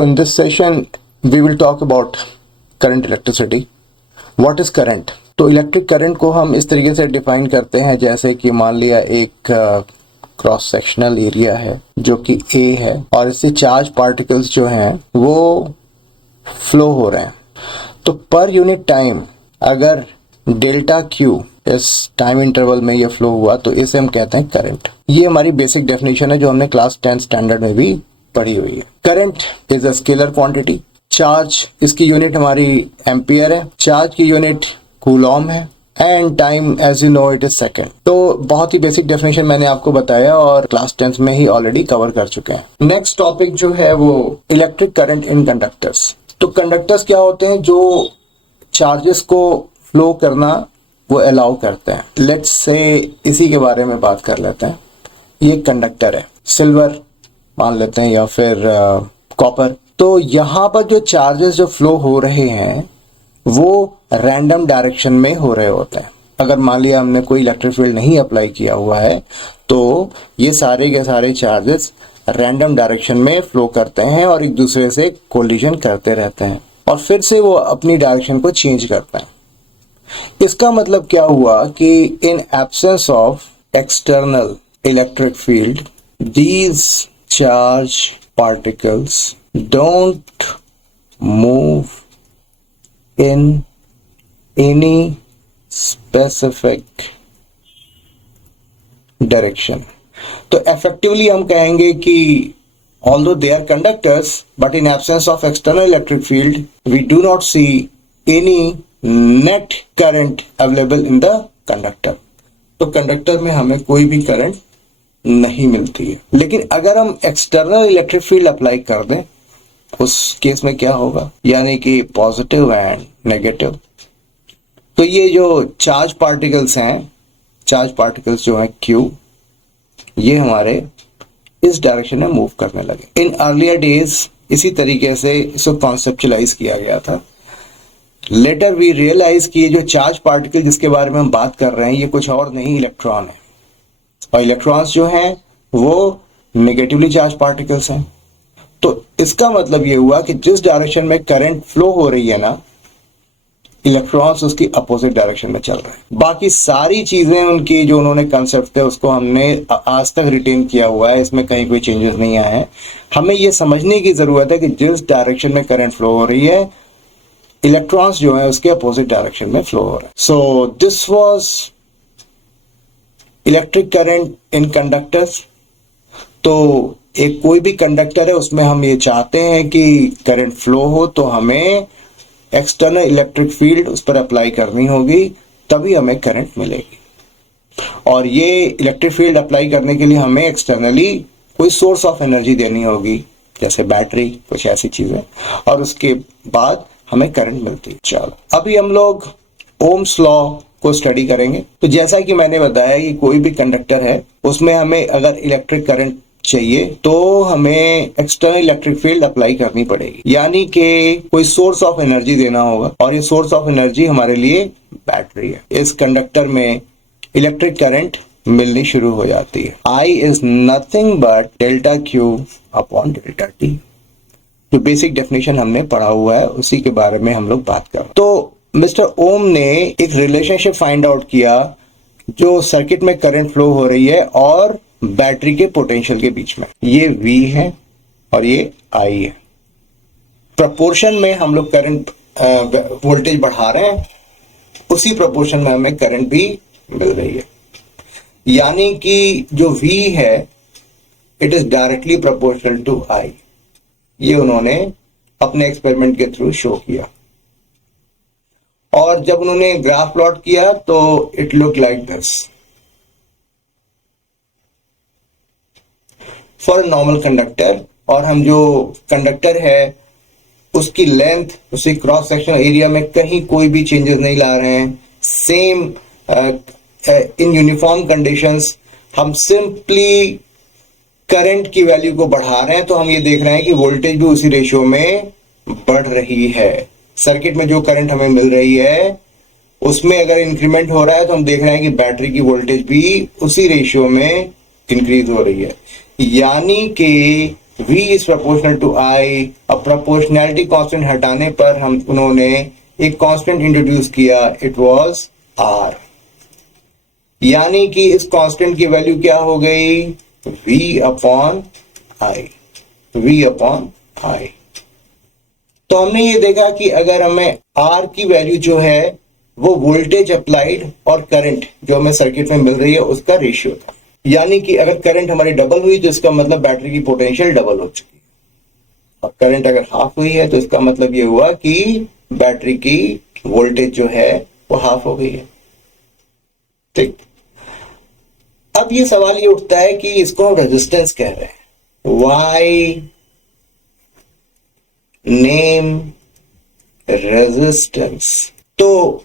So in this session we will talk about current electricity. What is current? तो electric current को हम इस तरीके से डिफाइन करते हैं जैसे कि मान लिया एक क्रॉस सेक्शनल एरिया है जो कि A है और इससे चार्ज पार्टिकल्स जो हैं वो फ्लो हो रहे हैं। तो पर यूनिट टाइम अगर डेल्टा क्यू इस टाइम इंटरवल में ये फ्लो हुआ तो इसे हम कहते हैं करंट। ये हमारी बेसिक डेफिनेशन है जो हमने क्लास 10 स्टैंडर्ड में भी पढ़ी हुई है। Current is a scalar quantity. Charge इसकी यूनिट हमारी एम्पियर है, चार्ज की यूनिट कूलॉम है and time as you know it is second. तो बहुत ही बेसिक डेफिनेशन मैंने आपको बताया और क्लास 10 में ही ऑलरेडी कवर कर चुके हैं। नेक्स्ट टॉपिक जो है वो इलेक्ट्रिक करंट इन कंडक्टर्स। तो कंडक्टर्स क्या होते हैं जो चार्जेस को फ्लो करना वो अलाउ करते हैं। लेट्स से इसी के बारे में बात कर लेते हैं। ये कंडक्टर है, सिल्वर मान लेते हैं या फिर कॉपर। तो यहाँ पर जो चार्जेस जो फ्लो हो रहे हैं वो रैंडम डायरेक्शन में हो रहे होते हैं। अगर मान लिया हमने कोई इलेक्ट्रिक फील्ड नहीं अप्लाई किया हुआ है तो ये सारे के सारे चार्जेस रैंडम डायरेक्शन में फ्लो करते हैं और एक दूसरे से कोलिजन करते रहते हैं और फिर से वो अपनी डायरेक्शन को चेंज करते हैं। इसका मतलब क्या हुआ कि in absence of external electric field these charge particles don't move in any specific direction. तो इफेक्टिवली हम कहेंगे कि although they are conductors but in absence of external electric field we do not see any net current available in the conductor। तो conductor में हमें कोई भी current नहीं मिलती है। लेकिन अगर हम एक्सटर्नल इलेक्ट्रिक फील्ड अप्लाई कर दें उस केस में क्या होगा, यानी कि पॉजिटिव एंड नेगेटिव। तो ये जो चार्ज पार्टिकल्स हैं, चार्ज पार्टिकल्स जो हैं Q, ये हमारे इस डायरेक्शन में मूव करने लगे। इन अर्लियर डेज इसी तरीके से इसको कॉन्सेप्चुलाइज किया गया था। लेटर वी रियलाइज कि ये जो चार्ज पार्टिकल जिसके बारे में हम बात कर रहे हैं ये कुछ और नहीं इलेक्ट्रॉन है और इलेक्ट्रॉन्स जो हैं वो नेगेटिवली चार्ज पार्टिकल्स हैं। तो इसका मतलब ये हुआ कि जिस डायरेक्शन में करंट फ्लो हो रही है ना, इलेक्ट्रॉन्स उसकी अपोजिट डायरेक्शन में चल रहे हैं। बाकी सारी चीजें उनकी जो उन्होंने कंसेप्ट थे उसको हमने आज तक रिटेन किया हुआ है, इसमें कहीं कोई चेंजेस नहीं आए हैं। हमें ये समझने की जरूरत है कि जिस डायरेक्शन में करंट फ्लो हो रही है इलेक्ट्रॉन्स जो है उसके अपोजिट डायरेक्शन में फ्लो हो रहा है। So this was electric current in conductors. तो एक कोई भी कंडक्टर है उसमें हम ये चाहते हैं कि करंट फ्लो हो तो हमें एक्सटर्नल इलेक्ट्रिक फील्ड उस पर अप्लाई करनी होगी, तभी हमें करंट मिलेगी। और ये इलेक्ट्रिक फील्ड अप्लाई करने के लिए हमें एक्सटर्नली कोई सोर्स ऑफ एनर्जी देनी होगी, जैसे बैटरी, कुछ ऐसी चीजें, और उसके बाद हमें करंट मिलती है। चलो अभी हम लोग ओम्स लॉ को स्टडी करेंगे। तो जैसा कि मैंने बताया कि कोई भी कंडक्टर है उसमें हमें अगर इलेक्ट्रिक करंट चाहिए तो हमें एक्सटर्नल इलेक्ट्रिक फील्ड अप्लाई करनी पड़ेगी, यानी कि कोई सोर्स ऑफ एनर्जी देना होगा और ये सोर्स ऑफ एनर्जी हमारे लिए बैटरी है। इस कंडक्टर में इलेक्ट्रिक करंट मिलनी शुरू हो जाती है। I is nothing but delta Q upon delta T. जो बेसिक डेफिनेशन हमने पढ़ा हुआ है उसी के बारे में हम लोग बात कर रहे हैं। तो मिस्टर ओम ने एक रिलेशनशिप फाइंड आउट किया जो सर्किट में करंट फ्लो हो रही है और बैटरी के पोटेंशियल के बीच में। ये V है और ये I है। प्रपोर्शन में हम लोग करंट वोल्टेज बढ़ा रहे हैं, उसी प्रपोर्शन में हमें करंट भी मिल रही है। यानी कि जो V है it is directly proportional to I। ये उन्होंने अपने एक्सपेरिमेंट के थ्रू शो किया और जब उन्होंने ग्राफ प्लॉट किया तो it look like this. For normal conductor, और हम जो कंडक्टर है उसकी लेंथ, उसी क्रॉस सेक्शन एरिया में कहीं कोई भी चेंजेस नहीं ला रहे हैं। सेम इन यूनिफॉर्म कंडीशंस हम सिंपली करंट की वैल्यू को बढ़ा रहे हैं तो हम ये देख रहे हैं कि वोल्टेज भी उसी रेशियो में बढ़ रही है। सर्किट में जो करंट हमें मिल रही है उसमें अगर इंक्रीमेंट हो रहा है तो हम देख रहे हैं कि बैटरी की वोल्टेज भी उसी रेशियो में इंक्रीज हो रही है। यानी कि V is proportional to I। अब प्रोपोर्शनैलिटी कांस्टेंट हटाने पर हम उन्होंने एक कांस्टेंट इंट्रोड्यूस किया, इट वाज R। यानी कि इस कांस्टेंट की वैल्यू क्या हो गई, V upon I। V upon I। तो हमने ये देखा कि अगर हमें R की वैल्यू जो है वो वोल्टेज अप्लाइड और करंट जो हमें सर्किट में मिल रही है उसका रेशियो था। यानी कि अगर करंट हमारी डबल हुई तो इसका मतलब बैटरी की पोटेंशियल डबल हो चुकी है, और करंट अगर हाफ हुई है तो इसका मतलब ये हुआ कि बैटरी की वोल्टेज जो है वो हाफ हो गई है। ठीक, अब ये सवाल ये उठता है कि इसको हम रेजिस्टेंस कह रहे हैं। Why name resistance? तो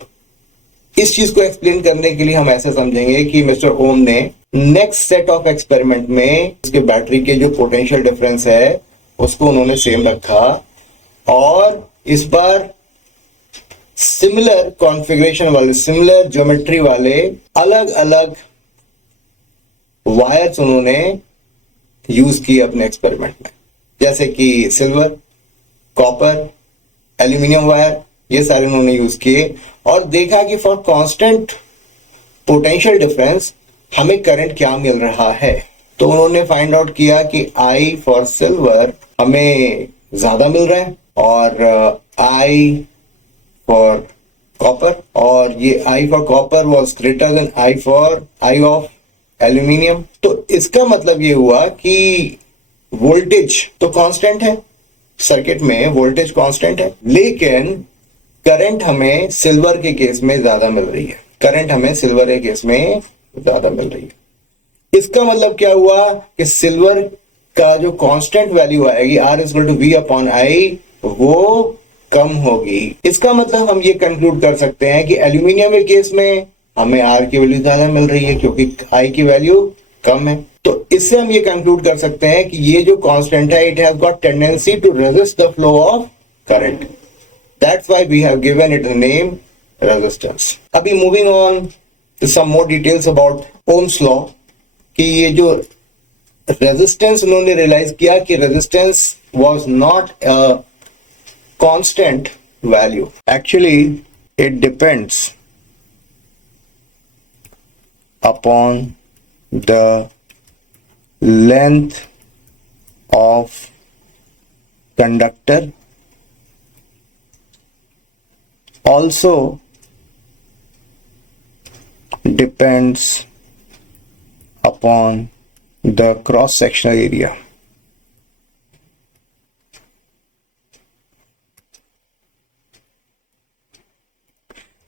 इस चीज को एक्सप्लेन करने के लिए हम ऐसे समझेंगे कि मिस्टर ओम ने नेक्स्ट सेट ऑफ एक्सपेरिमेंट में इसके बैटरी के जो पोटेंशियल डिफरेंस है उसको उन्होंने सेम रखा, और इस बार सिमिलर कॉन्फ़िगरेशन वाले, सिमिलर ज्योमेट्री वाले अलग अलग वायर्स उन्होंने यूज किए अपने एक्सपेरिमेंट में, जैसे कि सिल्वर, कॉपर, एल्यूमिनियम वायर, ये सारे उन्होंने यूज किए, और देखा कि फॉर कांस्टेंट पोटेंशियल डिफरेंस हमें करंट क्या मिल रहा है। तो उन्होंने फाइंड आउट किया कि I फॉर सिल्वर हमें ज्यादा मिल रहा है, और I फॉर कॉपर, और ये I for copper was greater than I of aluminium. तो इसका मतलब ये हुआ कि वोल्टेज तो कांस्टेंट है, सर्किट में वोल्टेज कांस्टेंट है, लेकिन करंट हमें सिल्वर के केस में ज्यादा मिल रही है, करंट हमें सिल्वर के केस में ज्यादा मिल रही है। इसका मतलब क्या हुआ कि सिल्वर का जो कांस्टेंट वैल्यू आएगी R equal to V upon I, वो कम होगी। इसका मतलब हम ये कंक्लूड कर सकते हैं कि एल्यूमिनियम के केस में हमें R की वैल्यू ज्यादा मिल रही है क्योंकि I की वैल्यू कम है। तो इससे हम ये कंक्लूड कर सकते हैं कि ये जो कांस्टेंट है it has got tendency to resist the flow of current, that's why we have given it the name resistance. अभी moving on to some more details about Ohm's law, कि ये जो रेजिस्टेंस उन्होंने रियलाइज किया कि resistance was not a constant value, actually it depends upon the length of conductor, also depends upon the cross sectional area।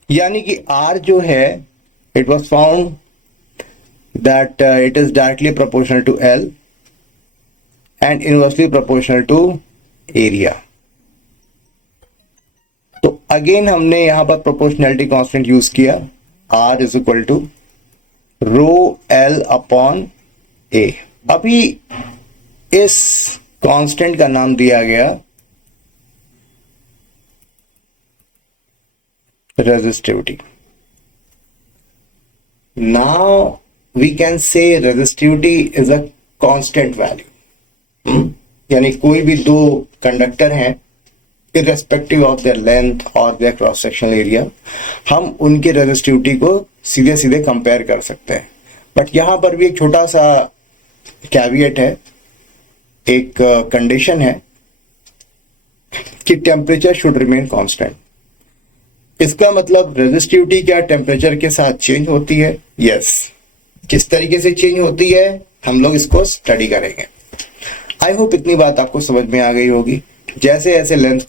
यानी कि R जो है it was found that it is directly proportional to L and inversely proportional to area। तो again हमने यहां पर proportionality constant use किया, R is equal to rho L upon A। अभी इस कांस्टेंट का नाम दिया गया resistivity. Now we can say resistivity is a constant value। यानी कोई भी दो कंडक्टर हैं, irrespective of their length or their cross sectional area, हम उनके रेजिस्टिविटी को सीधे सीधे कंपेयर कर सकते हैं। बट यहां पर भी एक छोटा सा कैविएट है, एक कंडीशन है कि टेम्परेचर शुड रिमेन कांस्टेंट। इसका मतलब रेजिस्टिविटी क्या टेम्परेचर के साथ चेंज होती है? यस। किस तरीके से चेंज होती है हम लोग इसको स्टडी करेंगे। आई होप इतनी बात आपको समझ में आ गई होगी। जैसे जैसे लेंथ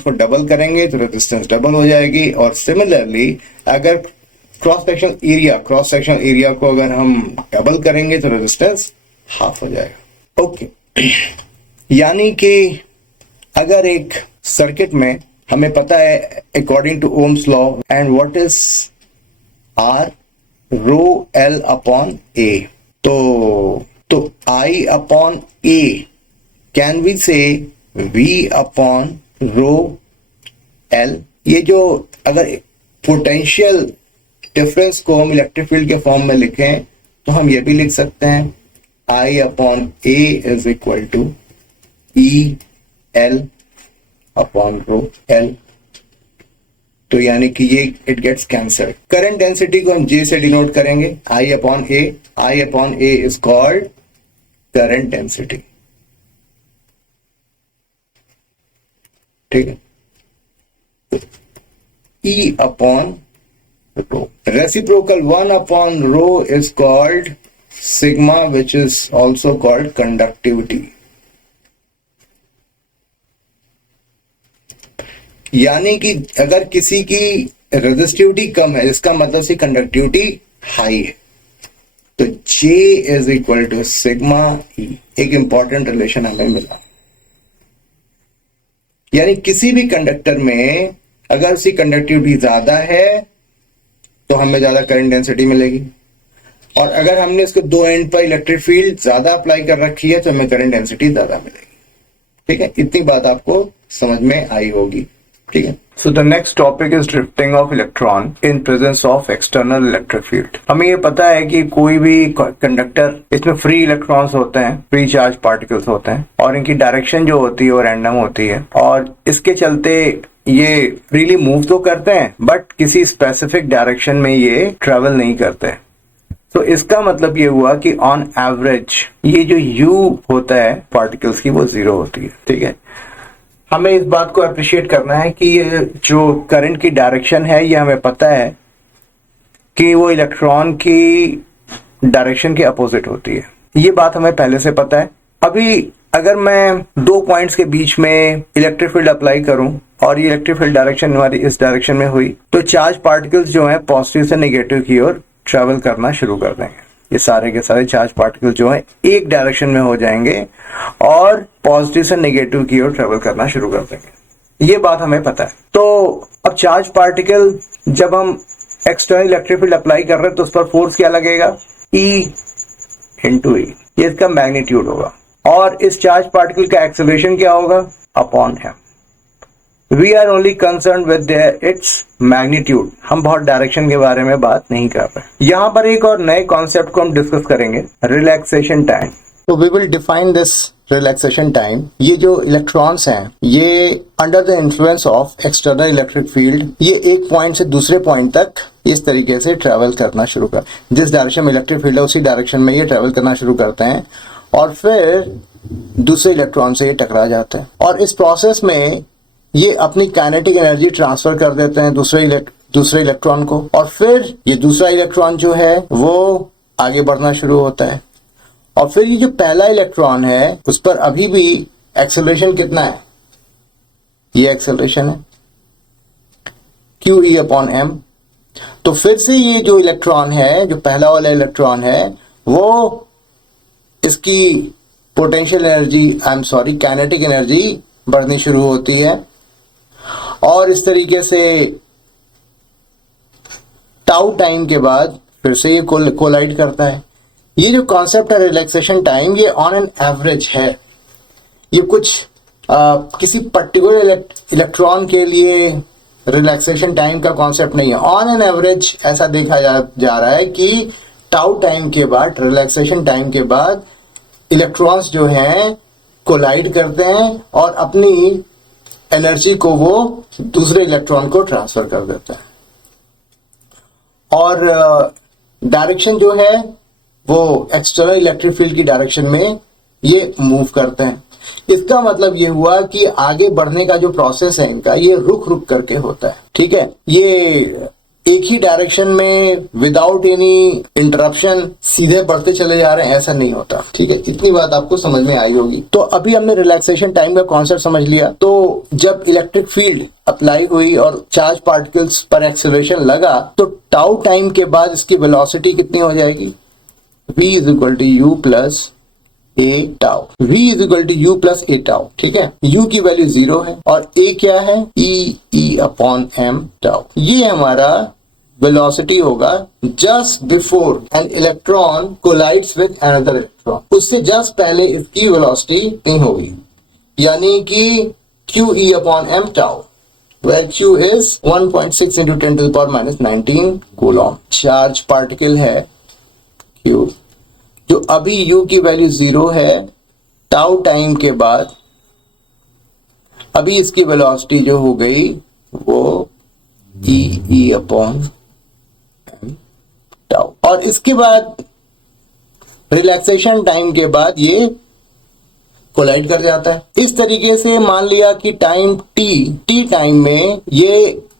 को डबल करेंगे तो रेजिस्टेंस डबल हो जाएगी, और सिमिलरली अगर क्रॉस सेक्शन एरिया को अगर हम डबल करेंगे तो रेजिस्टेंस हाफ हो जाएगा। ओके, यानी कि अगर एक सर्किट में हमें पता है according to Ohm's law and what is R, rho L upon A, तो I upon A can we say V upon rho L. ये जो अगर पोटेंशियल डिफरेंस को हम इलेक्ट्रिक फील्ड के फॉर्म में लिखें तो हम ये भी लिख सकते हैं I upon A is equal to E L upon rho L, तो यानी कि ये it gets cancelled. Current density को हम जे से डिनोट करेंगे, I upon A. I upon A is called current density, ठीक है। E upon rho. Reciprocal 1 upon rho is called sigma, which is also called conductivity. यानी कि अगर किसी की रेजिस्टिविटी कम है, इसका मतलब से कंडक्टिविटी हाई है, तो J is equal to sigma E। एक इंपॉर्टेंट रिलेशन हमें मिला, यानी किसी भी कंडक्टर में अगर उसकी कंडक्टिविटी ज्यादा है तो हमें ज्यादा करंट डेंसिटी मिलेगी, और अगर हमने इसको दो एंड पर इलेक्ट्रिक फील्ड ज्यादा अप्लाई कर रखी है तो हमें करंट डेंसिटी ज्यादा मिलेगी, ठीक है। इतनी बात आपको समझ में आई होगी, ठीक है। सो the next topic is drifting of electron in presence of external electric field. हमें ये पता है कि कोई भी कंडक्टर, इसमें फ्री इलेक्ट्रॉन्स होते हैं, फ्री चार्ज पार्टिकल्स होते हैं, और इनकी डायरेक्शन जो होती है वो रैंडम होती है, और इसके चलते ये फ्रीली मूव तो करते हैं बट किसी स्पेसिफिक डायरेक्शन में ये ट्रेवल नहीं करते। तो इसका मतलब ये हुआ कि ऑन एवरेज ये जो u होता है पार्टिकल्स की वो 0 होती है, ठीक है। हमें इस बात को अप्रिशिएट करना है कि ये जो करंट की डायरेक्शन है, ये हमें पता है कि वो इलेक्ट्रॉन की डायरेक्शन के अपोजिट होती है, ये बात हमें पहले से पता है। अभी अगर मैं दो पॉइंट्स के बीच में इलेक्ट्रिक फील्ड अप्लाई करूं और ये इलेक्ट्रिक फील्ड डायरेक्शन हमारी इस डायरेक्शन में हुई, तो चार्ज पार्टिकल्स जो हैं पॉजिटिव से नेगेटिव की ओर ट्रेवल करना शुरू कर देंगे। ये सारे के सारे चार्ज पार्टिकल जो हैं एक डायरेक्शन में हो जाएंगे और पॉजिटिव से नेगेटिव की ओर ट्रेवल करना शुरू कर देंगे, ये बात हमें पता है। तो अब चार्ज पार्टिकल जब हम एक्सटर्नल इलेक्ट्रिक फील्ड अप्लाई कर रहे हैं तो उस पर फोर्स क्या लगेगा, E इंटू ई, ये इसका मैग्नीट्यूड होगा, और इस चार्ज पार्टिकल का एक्सेलरेशन क्या होगा, upon m। We are only concern with its magnitude, हम बहुत डायरेक्शन के बारे में बात नहीं कर रहे। यहां पर एक और नए कॉन्सेप्ट को हम डिस्कस करेंगे, रिलैक्सेशन टाइम। तो we will define this relaxation time. ये जो इलेक्ट्रॉन्स हैं ये under the influence of external electric field ये एक पॉइंट से दूसरे पॉइंट तक इस तरीके से ट्रेवल करना शुरू कर, जिस डायरेक्शन में इलेक्ट्रिक फील्ड है उसी डायरेक्शन में ये ट्रेवल करना शुरू करते हैं, और फिर दूसरे इलेक्ट्रॉन से ये टकरा जाते हैं, और इस प्रोसेस में ये अपनी काइनेटिक एनर्जी ट्रांसफर कर देते हैं दूसरे इलेक्ट्रॉन को, और फिर ये दूसरा इलेक्ट्रॉन जो है वो आगे बढ़ना शुरू होता है, और फिर ये जो पहला इलेक्ट्रॉन है उस पर अभी भी एक्सेलरेशन कितना है, ये एक्सेलरेशन है QE अपॉन m। तो फिर से ये जो इलेक्ट्रॉन है, जो पहला वाला इलेक्ट्रॉन है, वो इसकी पोटेंशियल एनर्जी काइनेटिक एनर्जी बढ़नी शुरू होती है, और इस तरीके से टाउ टाइम के बाद फिर से ये कोलाइड करता है। ये जो कॉन्सेप्ट है रिलैक्सेशन टाइम, ये ऑन एन एवरेज है, ये कुछ किसी पर्टिकुलर इलेक्ट्रॉन के लिए रिलैक्सेशन टाइम का कॉन्सेप्ट नहीं है। ऑन एन एवरेज ऐसा देखा जा रहा है कि टाउ टाइम के बाद, रिलैक्सेशन टाइम के बाद इलेक्ट्रॉन्स जो हैं कोलाइड करते हैं और अपनी एनर्जी को वो दूसरे इलेक्ट्रॉन को ट्रांसफर कर देते हैं, और डायरेक्शन जो है वो एक्सटर्नल इलेक्ट्रिक फील्ड की डायरेक्शन में ये मूव करते हैं। इसका मतलब ये हुआ कि आगे बढ़ने का जो प्रोसेस है इनका, ये रुक रुक करके होता है, ठीक है। ये एक ही डायरेक्शन में विदाउट एनी इंटरप्शन सीधे बढ़ते चले जा रहे हैं, ऐसा नहीं होता, ठीक है। इतनी बात आपको समझ में आई होगी। तो अभी हमने रिलैक्सेशन टाइम का कॉन्सेप्ट समझ लिया। तो जब इलेक्ट्रिक फील्ड अप्लाई हुई और चार्ज पार्टिकल्स पर एक्सेलरेशन लगा, तो टाउ टाइम के बाद इसकी वेलोसिटी कितनी हो जाएगी, v is equal to u plus a tau. v is equal to u plus a tau, ठीक है। u की वैल्यू 0 है और a क्या है, e अपॉन m टाउ। ये हमारा वेलोसिटी होगा just before an electron collides with another electron, उससे जस्ट पहले इसकी वेलोसिटी नहीं होगी, यानी कि QE upon m tau, where Q is 1.6 into 10 to the power minus 19 Coulomb. Charge particle है Q, जो अभी U की वैल्यू 0 है, टाउ टाइम के बाद अभी इसकी वेलोसिटी जो हो गई वो ई अपॉन टाउ, और इसके बाद रिलैक्सेशन टाइम के बाद ये कोलाइड कर जाता है। इस तरीके से मान लिया कि टाइम टी टाइम में ये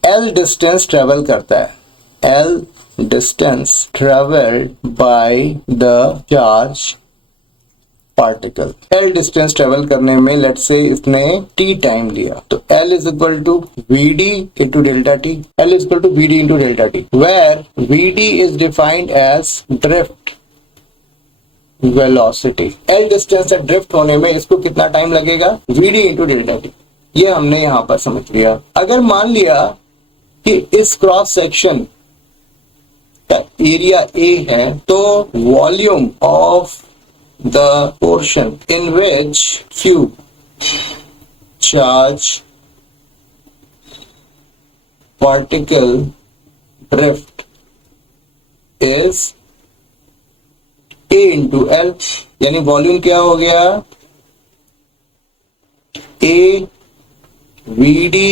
एल डिस्टेंस ट्रेवल करता है, L distance travelled by the charge particle. L distance travel करने में लेट्स से इसने टी टाइम लिया, तो L is equal to V D into delta T, L is equal to V D into delta T, where V D is defined as drift velocity. L distance से drift होने में इसको कितना time लगेगा, V D into delta T, ये हमने यहां पर समझ लिया। अगर मान लिया कि इस क्रॉस सेक्शन का एरिया ए है, तो volume of the portion in which few charge particle drift is A into L, यानी वॉल्यूम क्या हो गया, A VD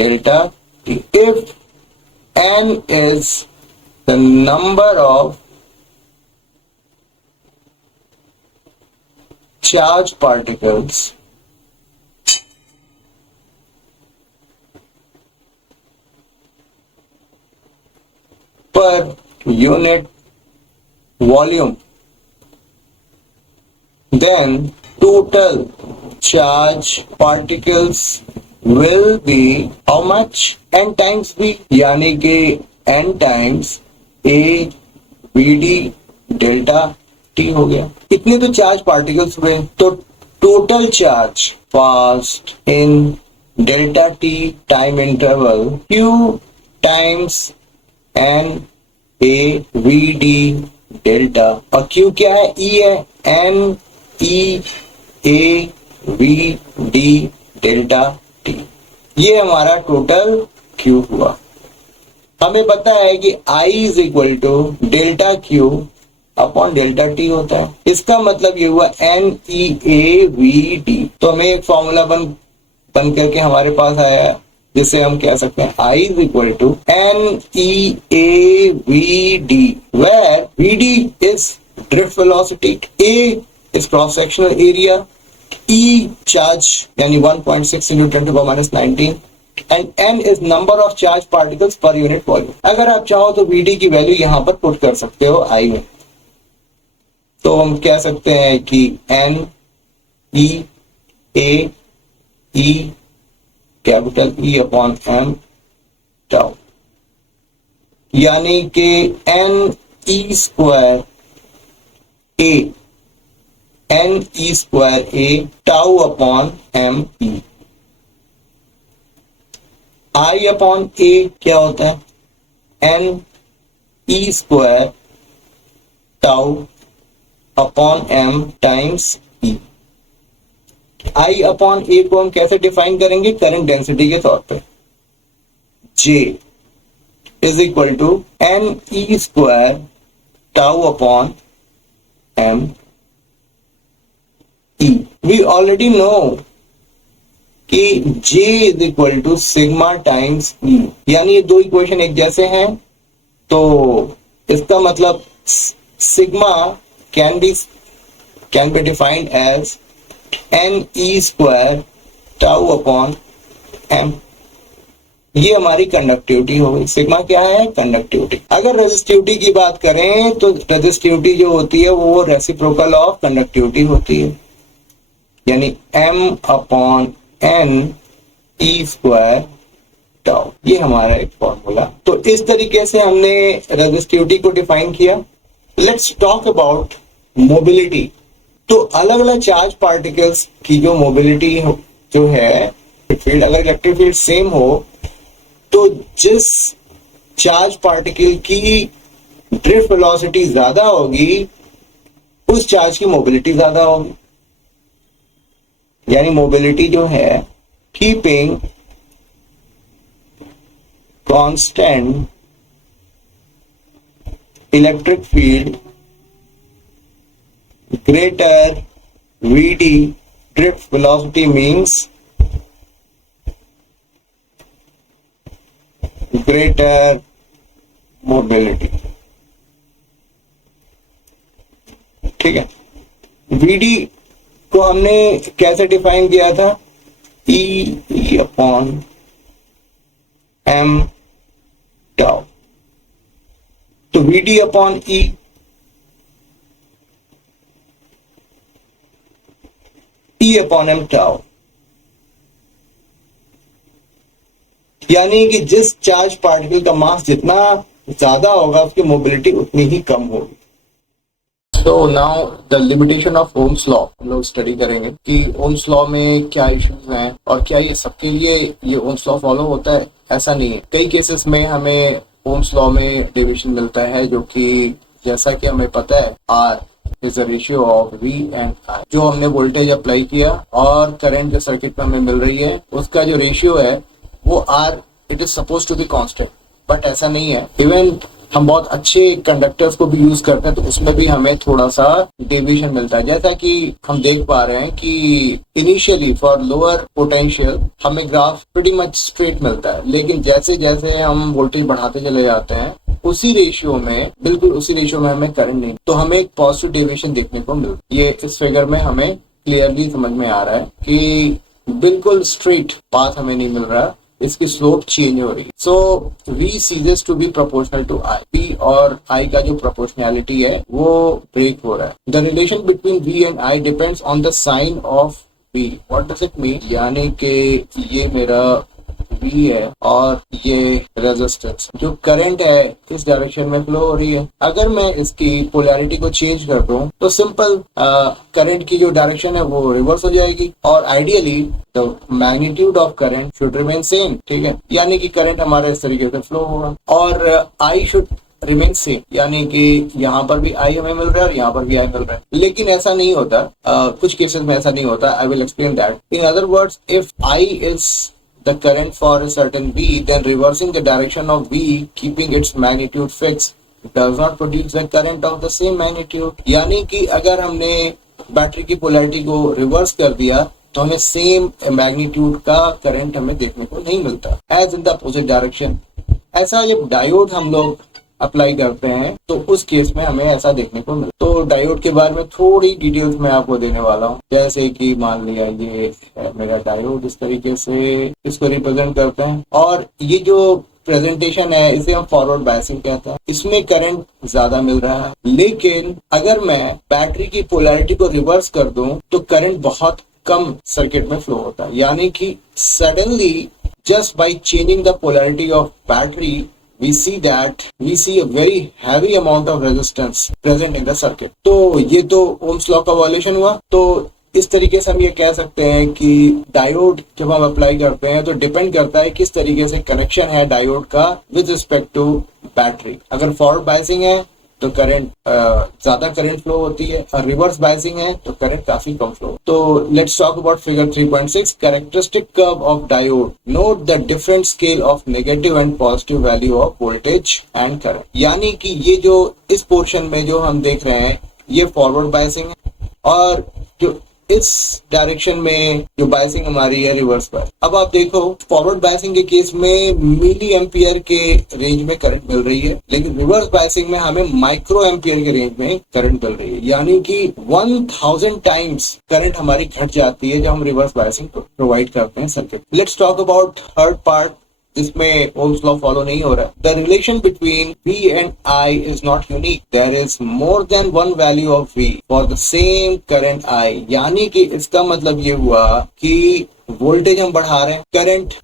delta T. If N is the number of charged particles per unit volume, then total charge particles will be how much, n times v, यानी कि n times a vd delta t हो गया। इतने तो charge particles हुए, तो total charge passed in delta T time interval q times n a v d delta, और q क्या है, e है, n e a v d delta t, ये हमारा टोटल q हुआ। हमें पता है कि I is equal to delta Q upon delta T होता है। इसका मतलब ये हुआ N E A V D, तो हमें एक फॉर्मूला बन करके हमारे पास आया, जिसे हम कह सकते हैं I is equal to N E A V D, where V D is drift velocity, A is cross sectional area, E charge यानी 1.6 into 10 to the minus 19, and n is number of charge particles per unit volume. अगर आप चाहो तो we D की value यहां पर put कर सकते हो I में, तो हम कह सकते हैं कि n e a e capital E upon m tau, यानी कि n e square a, n e square a tau upon m e। I upon a क्या होता है, n e square tau upon m times e। I upon a को हम कैसे define करेंगे, current density के तौर पे, J is equal to n e square tau upon m e। We already know कि J is equal to sigma times E, यानी ये दो इक्वेशन एक जैसे हैं, तो इसका मतलब sigma can be defined as n e square tau upon m। ये हमारी कंडक्टिविटी हो गई। सिग्मा क्या है, कंडक्टिविटी। अगर रेजिस्टिविटी की बात करें तो रेजिस्टिविटी जो होती है वो रेसिप्रोकल ऑफ कंडक्टिविटी होती है, यानी m upon n e square tau, ये हमारा एक फॉर्मूला। तो इस तरीके से हमने रेजिस्टिविटी को डिफाइन किया। Let's talk about mobility. तो अलग अलग चार्ज पार्टिकल्स की जो मोबिलिटी जो है फील्ड, अगर इलेक्ट्रिक फील्ड सेम हो तो जिस चार्ज पार्टिकल की ड्रिफ्ट वेलोसिटी ज्यादा होगी उस चार्ज की मोबिलिटी ज्यादा होगी, यानी मोबिलिटी जो है keeping constant electric field greater Vd drift velocity means greater mobility. ठीक है, VD को हमने कैसे डिफाइन किया था? E upon M tau. तो VD upon E upon M tau, यानी कि जिस चार्ज पार्टिकल का मास जितना ज्यादा होगा उसकी मोबिलिटी उतनी ही कम होगी। तो now the limitation of Ohm's law हम लोग स्टडी करेंगे कि ओम्स लॉ में क्या इश्यूज हैं और क्या ये सबके लिए ये ओम्स लॉ फॉलो होता है। ऐसा नहीं है, कई केसेस में हमें ओम्स लॉ में डेविएशन मिलता है, जो कि जैसा कि हमें पता है R is a ratio of V and I। जो हमने वोल्टेज अप्लाई किया और करंट जो सर्किट में हमें मिल रही है उसका जो रेशियो है वो R, it is suppose to be constant, but ऐसा नहीं है। इवन हम बहुत अच्छे कंडक्टर्स को भी यूज करते हैं तो उसमें भी हमें थोड़ा सा डेविएशन मिलता है। जैसा कि हम देख पा रहे हैं कि इनिशियली फॉर लोअर पोटेंशियल हमें ग्राफ प्रीटी मच स्ट्रेट मिलता है, लेकिन जैसे जैसे हम वोल्टेज बढ़ाते चले जाते हैं उसी रेशियो में, बिल्कुल उसी रेशियो में हमें करंट नहीं, तो हमें एक पॉजिटिव डेविएशन देखने को मिलता है। ये इस फिगर में हमें क्लियरली समझ में आ रहा है कि बिल्कुल स्ट्रेट पाथ हमें नहीं मिल रहा, इसकी स्लोप चेंज हो रही है। So V ceases to be proportional to I, P और I का जो प्रोपोर्शनैलिटी है वो ब्रेक हो रहा है। The relation between V and I depends on the sign of V। What does it mean? यानी कि ये मेरा V है और ये रेजिस्टेंस, जो करंट है इस डायरेक्शन में फ्लो हो रही है। अगर मैं इसकी पोलैरिटी को चेंज कर दूं तो सिंपल करंट की जो डायरेक्शन है वो रिवर्स हो जाएगी और ideally the magnitude of current should remain same. ठीक है, यानी कि करंट हमारा इस तरीके से फ्लो होगा और I शुड रिमेन सेम, यानी कि यहाँ पर भी I हमें मिल रहा है और यहाँ पर भी I मिल रहा है। लेकिन ऐसा नहीं होता, कुछ केसेस में ऐसा नहीं होता। I will explain that. In other words, if I is the current for a certain V, then reversing the direction of V, keeping its magnitude fixed, does not produce the current of the same magnitude। यानी कि अगर हमने battery की polarity को reverse कर दिया तो हमें सेम मैग्नीट्यूड का करंट हमें देखने को नहीं मिलता, as in the opposite direction. ऐसा जब डायोड हम लोग अप्लाई करते हैं तो उस केस में हमें ऐसा देखने को मिलता। तो डायोड के बारे में थोड़ी डिटेल्स मैं आपको देने वाला हूँ। जैसे कि मान लिया ये है मेरा डायोड, इस तरीके से इसको रिप्रेजेंट करते हैं और ये जो प्रेजेंटेशन है इसे हम फॉरवर्ड बायसिंग कहते हैं। इसमें करंट ज्यादा मिल रहा है, लेकिन अगर मैं बैटरी की पोलैरिटी को रिवर्स कर दूं तो करंट बहुत कम सर्किट में फ्लो होता है। यानी कि suddenly just by changing the polarity of battery we see a very heavy amount of resistance present in the circuit। तो ये तो ओम्स लॉ का वायलेशन हुआ। तो इस तरीके से हम ये कह सकते हैं कि डायोड जब हम अप्लाई करते हैं तो डिपेंड करता है किस तरीके से कनेक्शन है डायोड का विद रिस्पेक्ट टू बैटरी। अगर फॉरवर्ड बायसिंग है तो करंट ज्यादा करंट फ्लो होती है और रिवर्स बायसिंग है तो करंट काफी कम फ्लो। तो let's talk about figure 3.6 characteristic curve of diode. Note the different scale of negative and positive value of voltage and current. यानी कि ये जो इस पोर्शन में जो हम देख रहे हैं ये फॉरवर्ड बायसिंग है और जो इस डायरेक्शन में जो बायसिंग हमारी है रिवर्स बायस। अब आप देखो फॉरवर्ड बायसिंग के केस में मिली एम्पियर के रेंज में करंट मिल रही है, लेकिन रिवर्स बायसिंग में हमें माइक्रो एम्पियर के रेंज में करंट मिल रही है। यानी कि 1000 टाइम्स करंट हमारी घट जाती है जब हम रिवर्स बायसिंग प्रोवाइड करते हैं circuit. Let's talk about third part, इसमें ओम्स लॉ फॉलो नहीं हो रहा। The relation between V and I is not unique, there is more than one value of V for the same current I। यानी कि इसका मतलब ये हुआ कि वोल्टेज हम बढ़ा रहे हैं, करंट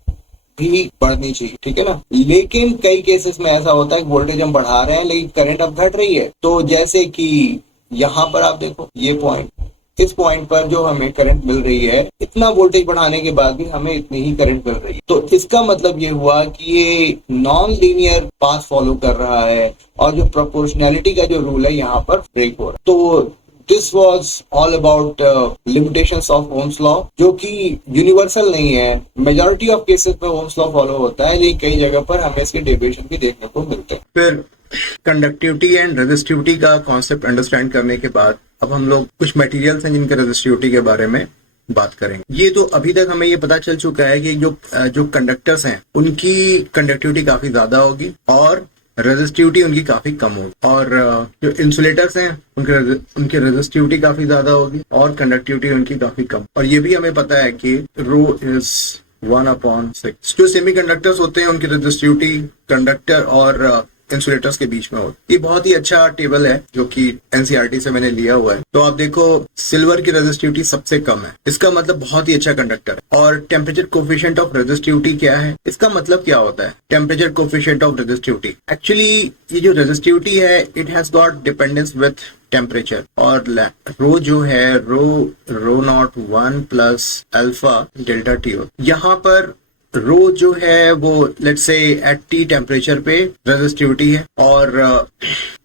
भी बढ़नी चाहिए, ठीक है ना। लेकिन कई केसेस में ऐसा होता है कि वोल्टेज हम बढ़ा रहे हैं लेकिन करंट अब घट रही है। तो जैसे कि यहाँ पर आप देखो ये पॉइंट, इस पॉइंट पर जो हमें करंट मिल रही है, इतना वोल्टेज बढ़ाने के बाद भी हमें इतनी ही करंट मिल रही है। तो इसका मतलब ये हुआ कि ये नॉन लीनियर पाथ फॉलो कर रहा है और जो प्रोपोर्शनैलिटी का जो रूल है यहाँ पर ब्रेक हो रहा है। तो this was all about limitations of Ohm's law, जो कि यूनिवर्सल नहीं है। मेजॉरिटी ऑफ केसेस में ओम्स लॉ फॉलो होता है, लेकिन कई जगह पर हमें इसके डेविएशन भी देखने को मिलते हैं। फिर कंडक्टिविटी एंड रेजिस्टिविटी का कॉन्सेप्ट अंडरस्टैंड करने के बाद अब हम लोग कुछ मटेरियल्स हैं जिनके रेजिस्टिविटी के बारे में बात करेंगे। ये तो अभी तक हमें ये पता चल चुका है कि जो कंडक्टर्स हैं उनकी कंडक्टिविटी काफी ज्यादा होगी और रेजिस्टिविटी उनकी काफी कम होगी, और जो इंसुलेटर्स हैं उनकी रेजिस्टिविटी काफी ज्यादा होगी और कंडक्टिविटी उनकी काफी कम। और ये भी हमें पता है कि रो इज 1/6। जो सेमी कंडक्टर्स होते हैं उनकी रेजिस्टिविटी कंडक्टर और इंसुलेटर्स के बीच में होती है। ये बहुत ही अच्छा टेबल है जो कि एनसीईआरटी से मैंने लिया हुआ है। तो आप देखो सिल्वर की रेजिस्टिविटी सबसे कम है, इसका मतलब बहुत ही अच्छा कंडक्टर है। और टेम्परेचर कोफिशिएंट ऑफ रेजिस्टिविटी क्या है, इसका मतलब क्या होता है temperature coefficient of resistivity? Actually ये जो रेजिस्टिविटी है it has got dependence with temperature, और रो जो है rho naught 1 plus alpha delta T हो। यहाँ पर रो जो है वो let's say at T temperature पे रेजिस्टिविटी है और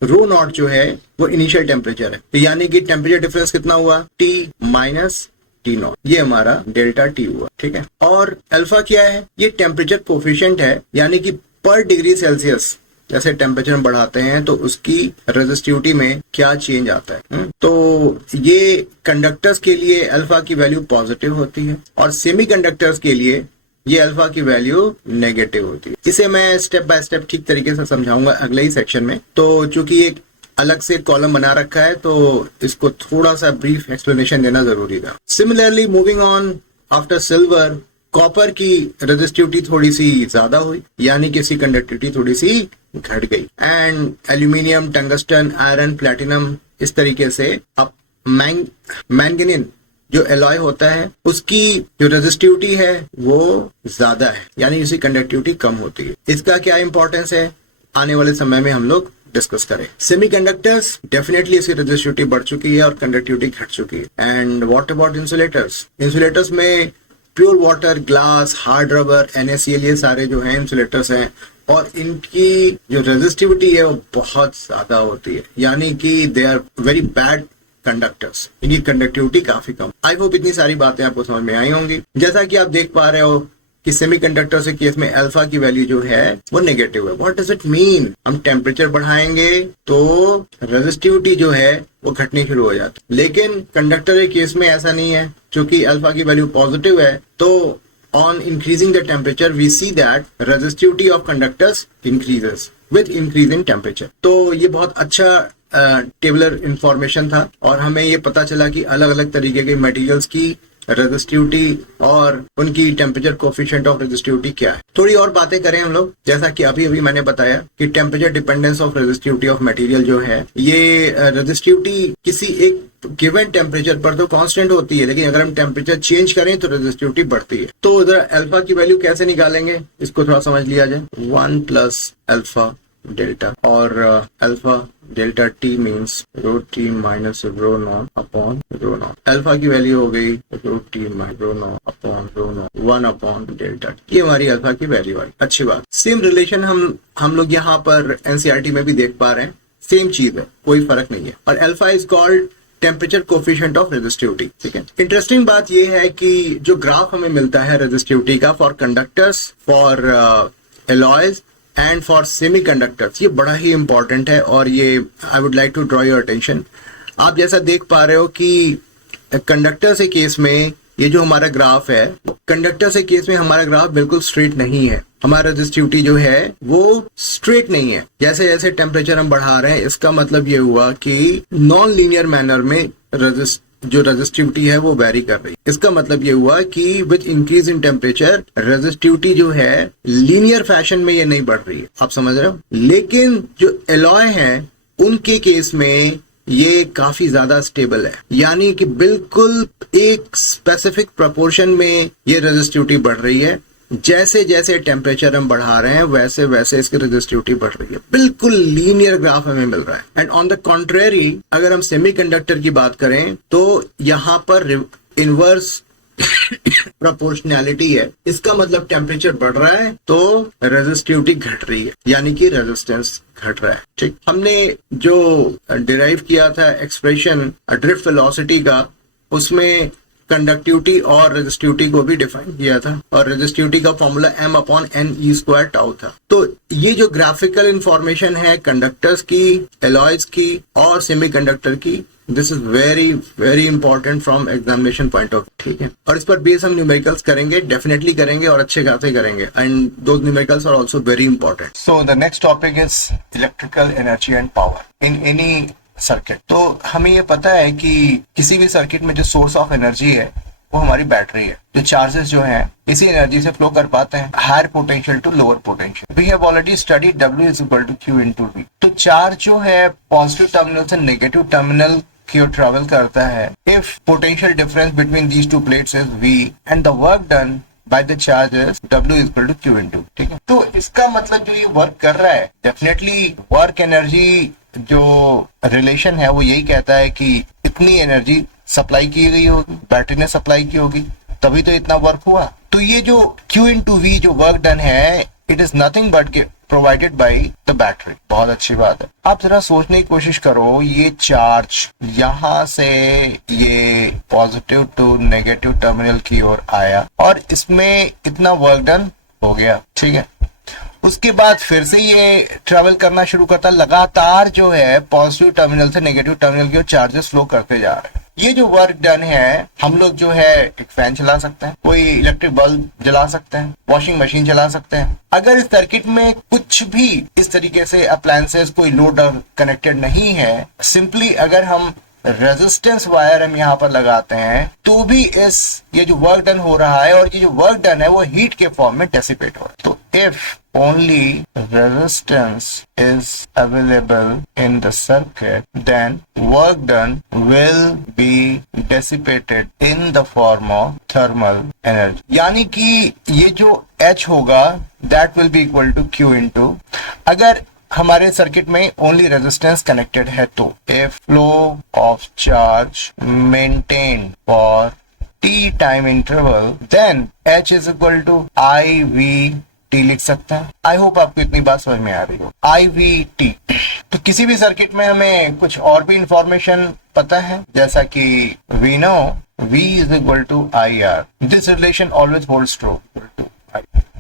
रो नॉट जो है वो इनिशियल टेम्परेचर है। तो यानी कि टेम्परेचर डिफरेंस कितना हुआ, टी माइनस टी नॉट, ये हमारा डेल्टा टी हुआ, ठीक है। और अल्फा क्या है, ये टेम्परेचर कोफिशिएंट है, यानी कि पर डिग्री सेल्सियस जैसे टेम्परेचर हम बढ़ाते हैं तो उसकी रेजिस्टिविटी में क्या चेंज आता है। तो ये कंडक्टर्स के लिए अल्फा की वैल्यू पॉजिटिव होती है और सेमी कंडक्टर्स के लिए ये अल्फा की वैल्यू नेगेटिव होती है। इसे मैं स्टेप बाय स्टेप ठीक तरीके से समझाऊंगा अगले ही सेक्शन में। तो चूंकि एक अलग से कॉलम बना रखा है तो इसको थोड़ा सा ब्रीफ एक्सप्लेनेशन देना जरूरी था। Similarly moving on after silver, copper की रेजिस्टिविटी थोड़ी सी ज्यादा हुई, यानी कि इसकी कंडक्टिविटी थोड़ी सी घट गई। And aluminium, tungsten, iron, platinum, इस तरीके से अब मैंगनीज जो एलॉय होता है उसकी जो रेजिस्टिविटी है वो ज्यादा है, यानी उसकी कंडक्टिविटी कम होती है। इसका क्या इंपॉर्टेंस है आने वाले समय में हम लोग डिस्कस करें। सेमीकंडक्टर्स डेफिनेटली इसकी रेजिस्टिविटी बढ़ चुकी है और कंडक्टिविटी घट चुकी है। And what about insulators? Insulators में pure water, glass, hard rubber, NaCl, ये सारे जो हैं इंसुलेटर्स हैं और इनकी जो रेजिस्टिविटी है वो बहुत ज्यादा होती है, यानी कि they are very bad conductors, इनकी कंडक्टिविटी काफी कम। आई होप इतनी सारी बातें आपको समझ में आई होंगी। जैसा कि आप देख पा रहे हो कि सेमीकंडक्टर के केस में अल्फा की वैल्यू जो है वो नेगेटिव है। What does it mean? हम टेम्परेचर बढ़ाएंगे तो रेजिस्टिविटी जो है वो घटनी शुरू हो जाती है, लेकिन कंडक्टर के केस में ऐसा नहीं है। क्योंकि अल्फा की वैल्यू पॉजिटिव है तो on increasing the temperature we see that resistivity of conductors increases with increase in temperature। तो ये बहुत अच्छा टेबलर इंफॉर्मेशन था और हमें ये पता चला कि अलग अलग तरीके के मटेरियल्स की रेजिस्टिविटी और उनकी टेम्परेचर कोफिशिएंट ऑफ रेजिस्टिविटी क्या है। थोड़ी और बातें करें हम लोग। जैसा कि अभी मैंने बताया कि temperature dependence of resistivity of material जो है, ये रेजिस्टिविटी किसी एक गिवन टेम्परेचर पर तो कांस्टेंट होती है, लेकिन अगर हम टेम्परेचर चेंज करें तो रेजिस्टिविटी बढ़ती है। तो उधर अल्फा की वैल्यू कैसे निकालेंगे इसको थोड़ा समझ लिया जाए। 1 प्लस अल्फा डेल्टा, और alpha delta T means rho T minus rho not upon rho not. Alpha की वैल्यू हो गई rho T minus rho not upon rho naught 1 upon delta. ये हमारी अल्फा की वैल्यू आई। अच्छी बात। सेम रिलेशन हम लोग यहाँ पर एनसीईआरटी में भी देख पा रहे हैं, सेम चीज है, कोई फर्क नहीं है। और alpha is called temperature coefficient of resistivity, ठीक है। इंटरेस्टिंग बात यह है कि जो ग्राफ हमें मिलता है रेजिस्टिविटी का for conductors, for alloys and for semiconductors, ये बड़ा ही इंपॉर्टेंट है और ये I would like to draw your attention. आप जैसा देख पा रहे हो कि कंडक्टर के केस में ये जो हमारा ग्राफ है, कंडक्टर के केस में हमारा ग्राफ बिल्कुल स्ट्रेट नहीं है। हमारा रेजिस्टिविटी जो है वो स्ट्रेट नहीं है। जैसे जैसे टेम्परेचर हम बढ़ा रहे हैं, इसका मतलब ये हुआ कि नॉन लीनियर मैनर में जो रेजिस्टिविटी है वो वेरी कर रही है। इसका मतलब ये हुआ कि with increase in temperature resistivity जो है लीनियर फैशन में ये नहीं बढ़ रही है। आप समझ रहे हो? लेकिन जो एलॉय है उनके केस में ये काफी ज्यादा स्टेबल है, यानी कि बिल्कुल एक स्पेसिफिक प्रोपोर्शन में ये रेजिस्टिविटी बढ़ रही है। जैसे जैसे टेम्परेचर हम बढ़ा रहे हैं वैसे वैसे इसकी रेजिस्टिविटी बढ़ रही है। बिल्कुल लीनियर ग्राफ हमें मिल रहा है। एंड ऑन द कॉन्ट्रेरी अगर हम सेमीकंडक्टर की बात करें तो यहाँ पर इनवर्स प्रोपोर्शनैलिटी है। इसका मतलब टेम्परेचर बढ़ रहा है तो रेजिस्टिविटी घट रही है, यानी कि रेजिस्टेंस घट रहा है। ठीक, हमने जो डिराइव किया था एक्सप्रेशन ड्रिफ्ट वेलोसिटी का, उसमें कंडक्टिविटी और रेजिस्टिविटी को भी डिफाइन किया था और रेजिस्टिविटी का फॉर्मूला m/n(e²) टाउ था। तो ये जो ग्राफिकल इंफॉर्मेशन है कंडक्टर्स की, एलॉयज की और सेमीकंडक्टर की, this is very very important from examination point of, ठीक है। और इस पर बेस हम न्यूमेरिकल्स करेंगे, डेफिनेटली करेंगे और अच्छे खासे करेंगे, and those numericals are also very important. So the next topic is electrical energy and power in any circuit. तो हमें ये पता है कि किसी भी सर्किट में जो सोर्स ऑफ एनर्जी है वो हमारी बैटरी है। जो चार्जेस जो हैं इसी एनर्जी से फ्लो कर पाते हैं higher potential to lower potential. We have already studied W is equal to Q into V। तो चार्ज जो है पॉजिटिव टर्मिनल से नेगेटिव टर्मिनल की ओर ट्रेवल करता है if potential difference between these two plates is V and the work done by the charge is W is equal to Q into, ठीक है। तो इसका मतलब जो ये वर्क कर रहा है, डेफिनेटली वर्क एनर्जी जो रिलेशन है वो यही कहता है कि इतनी एनर्जी सप्लाई की गई होगी, बैटरी ने सप्लाई की होगी, तभी तो इतना वर्क हुआ। तो ये जो Q into V जो वर्क डन है, it is nothing but provided by the battery. बहुत अच्छी बात है। आप जरा सोचने की कोशिश करो, ये चार्ज यहां से ये पॉजिटिव टू नेगेटिव टर्मिनल की ओर आया और इसमें इतना वर्क डन हो गया, ठीक है। उसके बाद फिर से ये ट्रेवल करना शुरू करता, लगातार जो है पॉजिटिव टर्मिनल से नेगेटिव टर्मिनल की ओर चार्जेस फ्लो करते जा रहे हैं। ये जो वर्क डन है, हम लोग जो है एक फैन चला सकते हैं, कोई इलेक्ट्रिक बल्ब जला सकते हैं, वॉशिंग मशीन चला सकते हैं। अगर इस सर्किट में कुछ भी इस तरीके से अप्लायंसेस कोई लोड कनेक्टेड नहीं है, सिंपली अगर हम रेजिस्टेंस वायर हम यहाँ पर लगाते हैं तो भी ये जो वर्क डन हो रहा है और ये जो वर्क डन है वो हीट के फॉर्म में डेसिपेट हो रहा है। तो if only resistance is available in the circuit, then work done will be dissipated in the form of thermal energy। यानी कि ये जो H होगा that will be equal to Q into, अगर हमारे सर्किट में ओनली रेजिस्टेंस कनेक्टेड है तो if flow of charge maintained for t time interval, then H is equal to IVT लिख सकते हैं। आई होप आपको इतनी बात समझ में आ रही हो। IVT। तो किसी भी सर्किट में हमें कुछ और भी इंफॉर्मेशन पता है, जैसा कि we know V is equal to IR। This relation always holds true।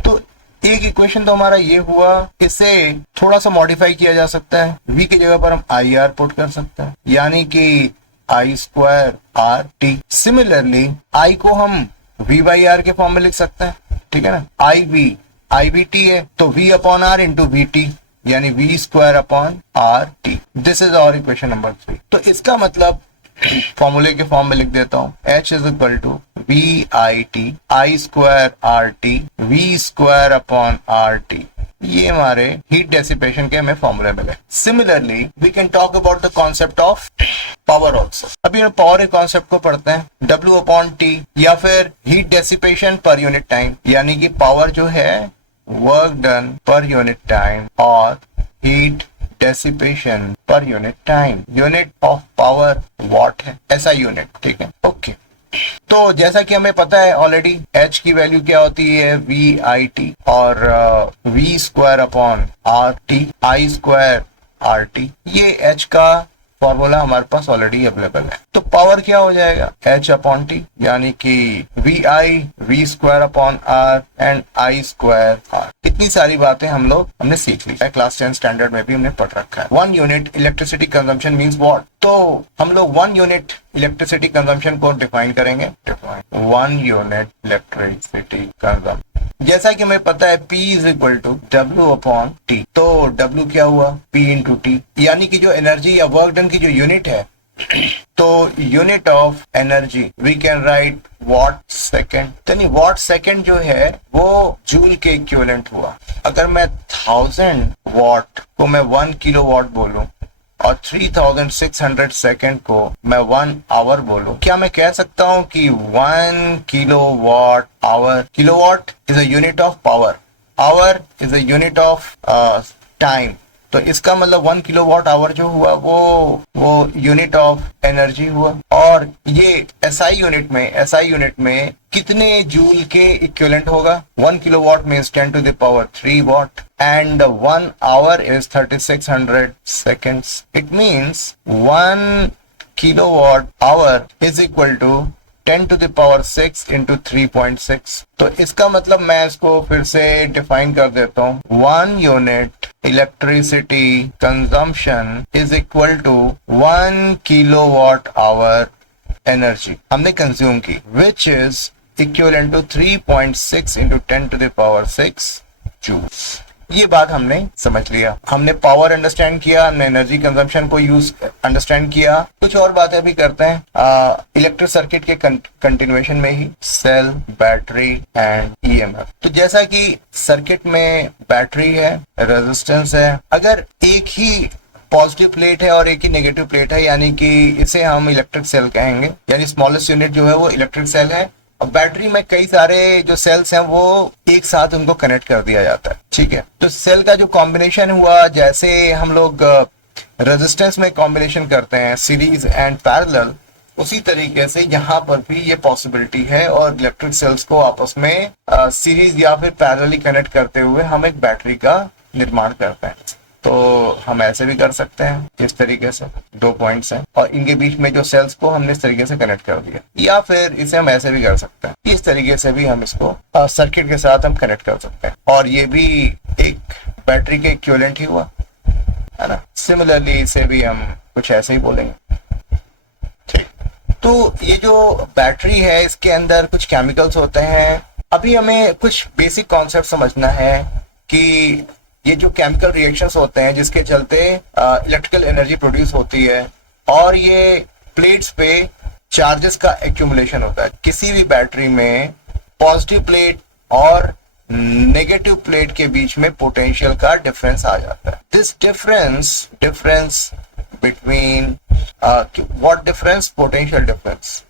तो एक इक्वेशन तो हमारा ये हुआ, इसे थोड़ा सा मॉडिफाई किया जा सकता है। V की जगह पर हम IR पुट कर सकते हैं, यानी कि I square RT। Similarly I को हम V by R के फॉर्म में लिख सकते हैं, ठीक है ना। IVT है तो V upon R into VT, यानी V square upon RT। This is our equation number 3। तो इसका मतलब फॉर्मूले के फॉर्म में लिख देता हूं, H is equal to VIT I square RT V square upon RT। ये हमारे हीट डेसिपेशन के हमें फॉर्मूले मिले। Similarly we can talk about the concept of power also. अभी हम पावर के कॉन्सेप्ट को पढ़ते हैं, W अपॉन T, या फिर heat dissipation per unit time, यानी कि पावर जो है work done per unit time और heat dissipation per unit time. Unit of power watt है, ऐसा यूनिट, ठीक है। ओके, तो जैसा कि हमें पता है ऑलरेडी H की वैल्यू क्या होती है, VIT, और V square upon RT I square RT। ये H का फॉर्मूला हमारे पास ऑलरेडी अवेलेबल है। तो पावर क्या हो जाएगा, H अपॉन T, यानी कि VI V square upon R and I square R। इतनी सारी बातें हमने सीख ली है, क्लास 10 स्टैंडर्ड में भी हमने पढ़ रखा है। 1 unit electricity consumption means what. तो हम लोग 1 यूनिट इलेक्ट्रिसिटी कंजम्पशन को डिफाइन करेंगे। 1 यूनिट इलेक्ट्रिसिटी कंजम्पशन, जैसा कि हमें पता है P is equal to W upon T। तो W क्या हुआ, P इंटू T, यानी कि जो एनर्जी या वर्क डन की जो यूनिट है, तो unit of energy we can write watt second. यानी वॉट सेकेंड जो है वो जूल के इक्विवेलेंट हुआ। अगर मैं 1000 वॉट को मैं 1 किलो वॉट बोलूं और 3600 सेकेंड को मैं 1 आवर बोलूं, क्या मैं कह सकता हूं कि 1 kilo watt hour, kilowatt is a unit of power, hour is a unit of time. तो इसका मतलब 1 किलोवाट आवर जो हुआ वो यूनिट ऑफ एनर्जी हुआ। और ये SI यूनिट में कितने जूल के इक्विवेलेंट होगा, 1 kilowatt means 10 to the power 3 watt and 1 hour is 3600 seconds. It means 1 kilowatt hour is equal to 10⁶ into 3.6। तो इसका मतलब मैं इसको फिर से डिफाइन कर देता हूँ। 1 unit electricity consumption is equal to 1 kilowatt hour energy हमने कंज्यूम की, which is equal to 3.6 into 10⁶ joules. ये बात हमने समझ लिया, हमने पावर अंडरस्टैंड किया, हमने एनर्जी कंजम्पशन को यूज अंडरस्टैंड किया। कुछ और बातें भी करते हैं इलेक्ट्रिक सर्किट के कंटिन्यूएशन में ही, सेल, बैटरी एंड ईएमएफ। तो जैसा कि सर्किट में बैटरी है, रेजिस्टेंस है, अगर एक ही पॉजिटिव प्लेट है और एक ही नेगेटिव प्लेट है, यानी कि इसे हम इलेक्ट्रिक सेल कहेंगे, यानी स्मॉलेस्ट यूनिट जो है वो इलेक्ट्रिक सेल है। और बैटरी में कई सारे जो सेल्स हैं वो एक साथ उनको कनेक्ट कर दिया जाता है, ठीक है। तो सेल का जो कॉम्बिनेशन हुआ, जैसे हम लोग रेजिस्टेंस में कॉम्बिनेशन करते हैं सीरीज एंड पैरेलल, उसी तरीके से यहाँ पर भी ये पॉसिबिलिटी है और इलेक्ट्रिक सेल्स को आपस में सीरीज या फिर पैरेलली कनेक्ट करते हुए हम एक बैटरी का निर्माण करते हैं। तो हम ऐसे भी कर सकते हैं, इस तरीके से 2 पॉइंट्स हैं और इनके बीच में जो सेल्स को हमने इस तरीके से कनेक्ट कर दिया, या फिर इसे हम ऐसे भी कर सकते हैं, इस तरीके से भी हम इसको सर्किट के साथ हम कनेक्ट कर सकते हैं और ये भी एक बैटरी के इक्विवेलेंट ही हुआ, है ना। सिमिलरली इसे भी हम कुछ ऐसे ही बोलेंगे, ठीक। तो ये जो बैटरी है इसके अंदर कुछ केमिकल्स होते हैं। अभी हमें कुछ बेसिक कॉन्सेप्ट समझना है कि ये जो केमिकल रिएक्शंस होते हैं जिसके चलते इलेक्ट्रिकल एनर्जी प्रोड्यूस होती है और ये प्लेट्स पे चार्जेस का एक्यूमुलेशन होता है। किसी भी बैटरी में पॉजिटिव प्लेट और नेगेटिव प्लेट के बीच में पोटेंशियल का डिफरेंस आ जाता है। This difference between what difference? Potential difference.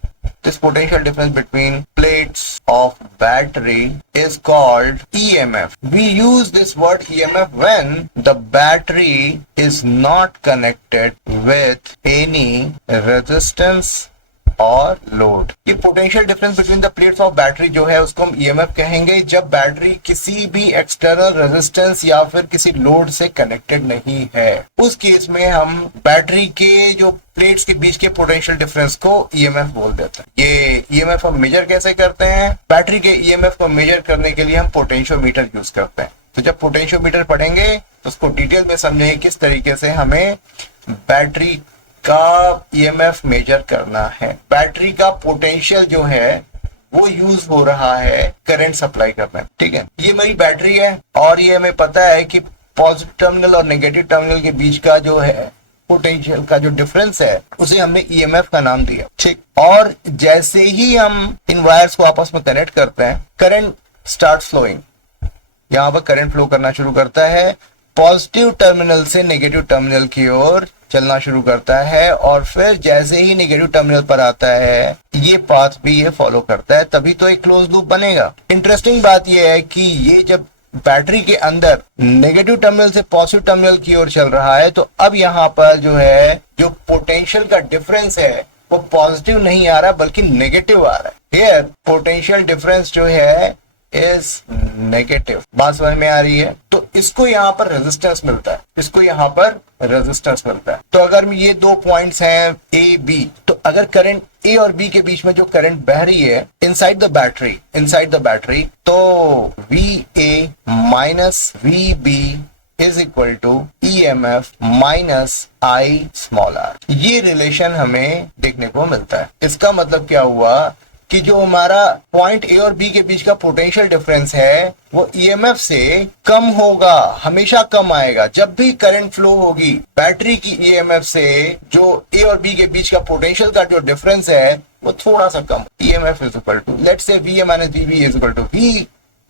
This potential difference between plates of battery is called EMF. We use this word EMF when the battery is not connected with any resistance और load. ये potential difference between the plates of battery जो है उसको हम EMF कहेंगे जब battery किसी भी एक्सटर्नल रेजिस्टेंस या फिर किसी लोड से कनेक्टेड नहीं है। उस केस में हम बैटरी के जो प्लेट्स के बीच के पोटेंशियल डिफरेंस को ईएमएफ बोल देते हैं। ये ईएमएफ हम मेजर कैसे करते हैं? बैटरी के ईएमएफ को मेजर करने के लिए हम पोटेंशियोमीटर यूज करते हैं। तो जब पोटेंशियोमीटर पढ़ेंगे तो उसको डिटेल में समझेंगे किस तरीके से हमें बैटरी का ईएमएफ मेजर करना है। बैटरी का पोटेंशियल जो है वो यूज हो रहा है करंट सप्लाई करने, ठीक है। ये मेरी बैटरी है और ये हमें पता है कि पॉजिटिव टर्मिनल और नेगेटिव टर्मिनल के बीच का जो है पोटेंशियल का जो डिफरेंस है उसे हमने ईएमएफ का नाम दिया, ठीक। और जैसे ही हम इन वायर्स को आपस में कनेक्ट करते हैं, करंट स्टार्ट फ्लोइंग, यहाँ पर करंट फ्लो करना शुरू करता है, पॉजिटिव टर्मिनल से नेगेटिव टर्मिनल की ओर चलना शुरू करता है और फिर जैसे ही नेगेटिव टर्मिनल पर आता है ये पाथ भी ये फॉलो करता है, तभी तो एक क्लोज लूप बनेगा। इंटरेस्टिंग बात ये है कि ये जब बैटरी के अंदर नेगेटिव टर्मिनल से पॉजिटिव टर्मिनल की ओर चल रहा है तो अब यहाँ पर जो है जो पोटेंशियल का डिफरेंस है वो पॉजिटिव नहीं आ रहा बल्कि नेगेटिव आ रहा है। हियर पोटेंशियल डिफरेंस जो है इज नेगेटिव। बात समझ में आ रही है? तो इसको यहाँ पर रेजिस्टेंस मिलता है, इसको यहाँ पर रेजिस्टेंस मिलता है। तो अगर ये 2 पॉइंट्स हैं ए बी, तो अगर करंट ए और बी के बीच में जो करंट बह रही है इनसाइड द बैटरी, तो V A minus V B is equal to EMF minus I small R. ये रिलेशन हमें देखने को मिलता है। इसका मतलब क्या हुआ कि जो हमारा पॉइंट ए और बी के बीच का पोटेंशियल डिफरेंस है वो ईएमएफ से कम होगा, हमेशा कम आएगा। जब भी करंट फ्लो होगी बैटरी की ईएमएफ से जो ए और बी के बीच का पोटेंशियल का जो डिफरेंस है वो थोड़ा सा कम। EMF is equal to let's say V A minus V B is equal to V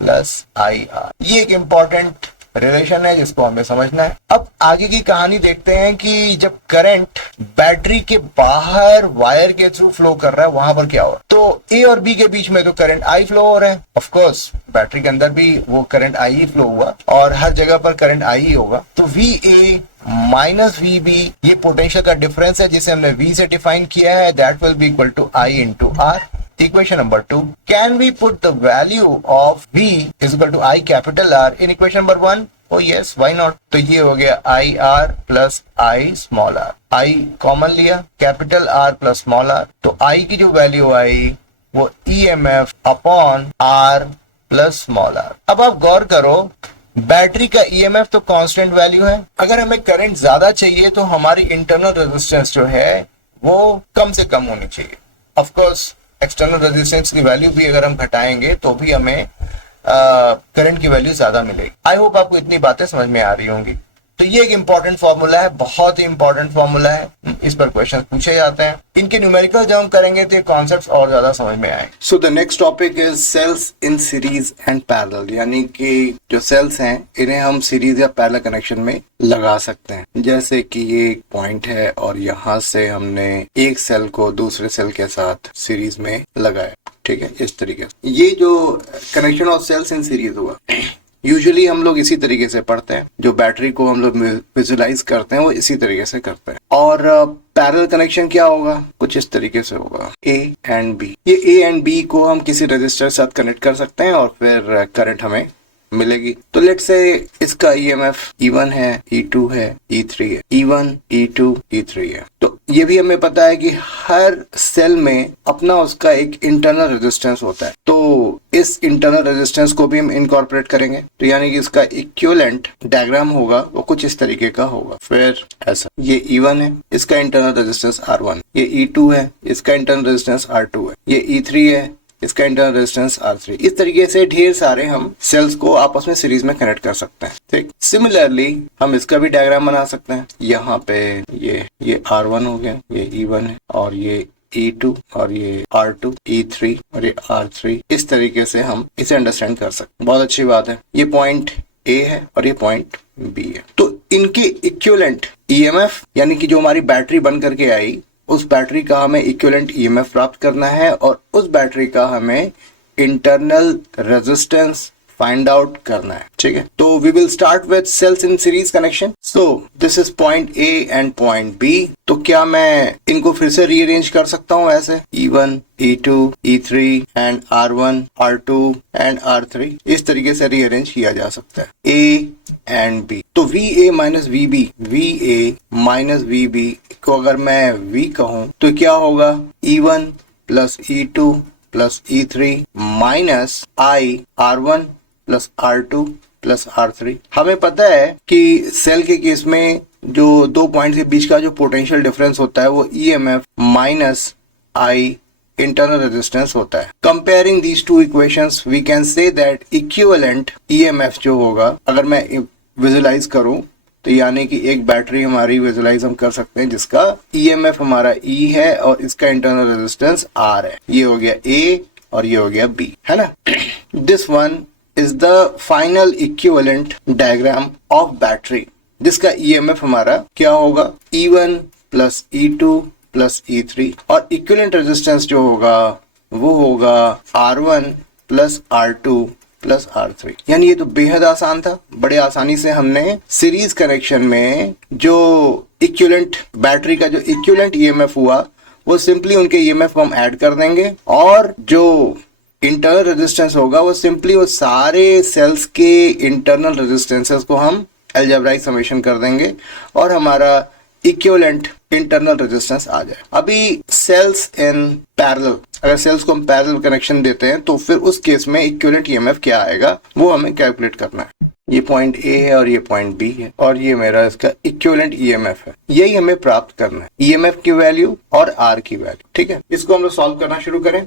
plus I R. ये एक इंपॉर्टेंट रिलेशन है जिसको हमें समझना है। अब आगे की कहानी देखते हैं कि जब करंट बैटरी के बाहर वायर के थ्रू फ्लो कर रहा है वहां पर क्या हो रहा है। तो ए और बी के बीच में तो करंट आई फ्लो हो रहा है, ऑफ कोर्स बैटरी के अंदर भी वो करंट आई ही फ्लो हुआ और हर जगह पर करंट आई ही होगा। तो V A minus V B ये पोटेंशियल का डिफरेंस है जिसे हमने वी से डिफाइन किया है, that will be equal to I into R. Equation number 2. Can we put the value of V is equal to I capital R in equation number 1? Oh yes, why not? तो ये हो गया I R plus I small r. I common लिया, capital R plus small r. तो I की जो value आई वो EMF upon R plus small r। अब आप गौर करो, बैटरी का EMF तो कांस्टेंट वैल्यू है, अगर हमें करंट ज्यादा चाहिए तो हमारी इंटरनल रेजिस्टेंस जो है वो कम से कम होनी चाहिए। ऑफ कोर्स एक्सटर्नल रेजिस्टेंस की वैल्यू भी अगर हम घटाएंगे तो भी हमें करंट की वैल्यू ज्यादा मिलेगी। आई होप आपको इतनी बातें समझ में आ रही होंगी। तो ये एक इंपॉर्टेंट फॉर्मूला है, बहुत ही इंपॉर्टेंट फॉर्मूला है, इस पर क्वेश्चन पूछे जाते हैं। इनके न्यूमेरिकल जब हम करेंगे तो ये कॉन्सेप्ट्स और ज्यादा समझ में आए। So the next topic is cells in series and parallel, यानी कि जो सेल्स हैं इन्हें हम सीरीज या पैरेलल कनेक्शन में लगा सकते हैं। जैसे कि ये एक पॉइंट है और यहाँ से हमने एक सेल को दूसरे सेल के साथ सीरीज में लगाया, ठीक है, इस तरीके से। ये जो connection of cells in series हुआ, यूजुअली हम लोग इसी तरीके से पढ़ते हैं। जो बैटरी को हम लोग विजुलाइज करते हैं वो इसी तरीके से करते हैं। और पैरेलल कनेक्शन क्या होगा, कुछ इस तरीके से होगा, A एंड B। ये A एंड B को हम किसी रजिस्टर के साथ कनेक्ट कर सकते हैं और फिर करंट हमें मिलेगी। तो लेट्स से इसका EMF E1 है, E2 है, E3 है, E1, E2, E3 है। तो ये भी हमें पता है कि हर सेल में अपना उसका एक इंटरनल रेजिस्टेंस होता है। तो इस इंटरनल रेजिस्टेंस को भी हम इनकॉर्पोरेट करेंगे, तो यानी कि इसका इक्विवेलेंट डायग्राम होगा वो कुछ इस तरीके का होगा। फिर ऐसा, ये E1 है, इसका इंटरनल रेजिस्टेंस R1, ये E2 है, इसका इंटरनल रेजिस्टेंस R2 है, ये E3 है, इसका इंटरनल रेजिस्टेंस R3। इस तरीके से ढेर सारे हम सेल्स को आपस में सीरीज में कनेक्ट कर सकते हैं, ठीक। सिमिलरली हम इसका भी डायग्राम बना सकते हैं। यहाँ पे ये R1 हो गया, ये E1 है, और ये E2, और ये R2, E3 और ये R3। इस तरीके से हम इसे अंडरस्टैंड कर सकते हैं। बहुत अच्छी बात है। ये पॉइंट A है और ये पॉइंट B है। तो इनके इक्विवेलेंट EMF, यानी कि जो हमारी बैटरी बन करके आई, उस बैटरी का हमें इक्विवेलेंट EMF प्राप्त करना है और उस बैटरी का हमें इंटरनल रेजिस्टेंस फाइंड आउट करना है, ठीक है। तो we will start with cells in series connection. So this is point A and point B। तो क्या मैं इनको फिर से रीअरेंज कर सकता हूँ ऐसे, E1, E2, E3 and R1, R2 and R3, इस तरीके से रीअरेंज किया जा सकता है, A एंड B। तो VA minus VB, VA minus VB को अगर मैं V कहूं तो क्या होगा, E1 plus E2 plus E3 minus I R1 plus R2 plus R3। हमें पता है कि सेल के केस में जो दो पॉइंट के बीच का जो पोटेंशियल डिफरेंस होता है वो EMF minus I internal resistance होता है। Comparing these two equations we can say that equivalent EMF जो होगा, अगर मैं विजुलाइज करूं तो यानी कि एक बैटरी हमारी विजुलाइज हम कर सकते हैं जिसका EMF हमारा E है और इसका इंटरनल रेजिस्टेंस R है। ये हो गया A और ये हो गया B, है ना। This one is the final equivalent diagram of battery, जिसका EMF हमारा क्या होगा, E1 plus E2 plus E3, और इक्विवेलेंट रेजिस्टेंस जो होगा वो होगा R1 plus R2 plus R3। यानी ये तो बेहद आसान था। बड़े आसानी से हमने सीरीज कनेक्शन में जो इक्विवेलेंट बैटरी का जो इक्विवेलेंट EMF हुआ वो सिंपली उनके EMF को हम ऐड कर देंगे, और जो इंटरनल रेजिस्टेंस होगा वो सिंपली वो सारे सेल्स के इंटरनल रेजिस्टेंसेस को हम अलजेब्राइक समेशन कर देंगे और हमारा इक्विवेलेंट इंटरनल रेजिस्टेंस आ जाए। अभी सेल्स इन पैरेलल, अगर सेल्स को हम पैरेलल कनेक्शन देते हैं तो फिर उस केस में इक्विवेलेंट EMF क्या आएगा वो हमें कैलकुलेट करना है। ये पॉइंट A है और ये पॉइंट B है और ये मेरा इसका इक्विवेलेंट EMF है। यही हमें प्राप्त करना है, EMF की वैल्यू और R की वैल्यू, ठीक है। इसको हम लोग सॉल्व करना शुरू करें।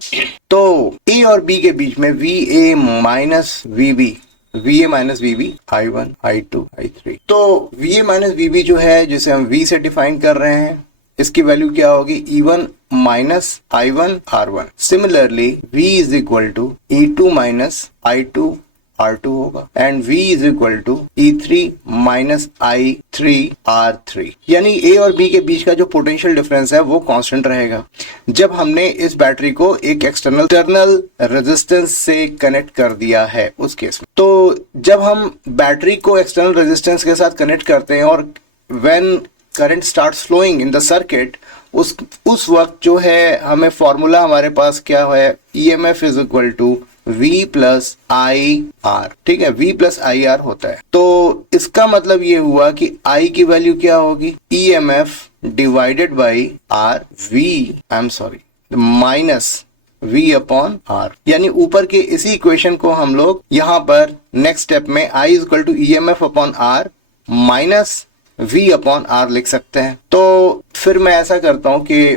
तो A और B के बीच में VA minus VB, VA minus VB, I1, I2, I3। तो VA माइनस VB जो है, जिसे हम V से डिफाइन कर रहे हैं, इसकी वैल्यू क्या होगी, E1 minus I1 R1। Similarly V is equal to E2 minus I2 R2 होगा, and V is equal to E3 minus I3 R3। यानी A और B के बीच का जो पोटेंशियल डिफरेंस है वो कांस्टेंट रहेगा जब हमने इस बैटरी को एक एक्सटर्नल रेजिस्टेंस से कनेक्ट कर दिया है उस केस में। तो जब हम बैटरी को एक्सटर्नल रेजिस्टेंस के साथ कनेक्ट करते हैं और when current starts flowing in the circuit, उस वक्त जो है हमें फॉर्मूला हमारे पास क्या है, EMF is equal to V plus I R, ठीक है, V प्लस आई आर होता है। तो इसका मतलब ये हुआ कि I की वैल्यू क्या होगी, EMF divided by R, V, I am sorry, minus V upon R। यानी ऊपर के इसी इक्वेशन को हम लोग यहाँ पर नेक्स्ट स्टेप में I is equal to EMF upon R minus V upon R लिख सकते हैं। तो फिर मैं ऐसा करता हूं कि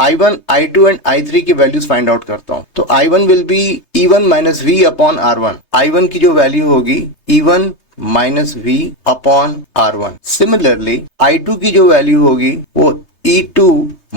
I1, I2 एंड I3 की वैल्यूज फाइंड आउट करता हूं। तो I1 will be E1 minus V upon R1। I1 की जो वैल्यू होगी E1 minus V upon R1। Similarly I2 की जो वैल्यू होगी वो E2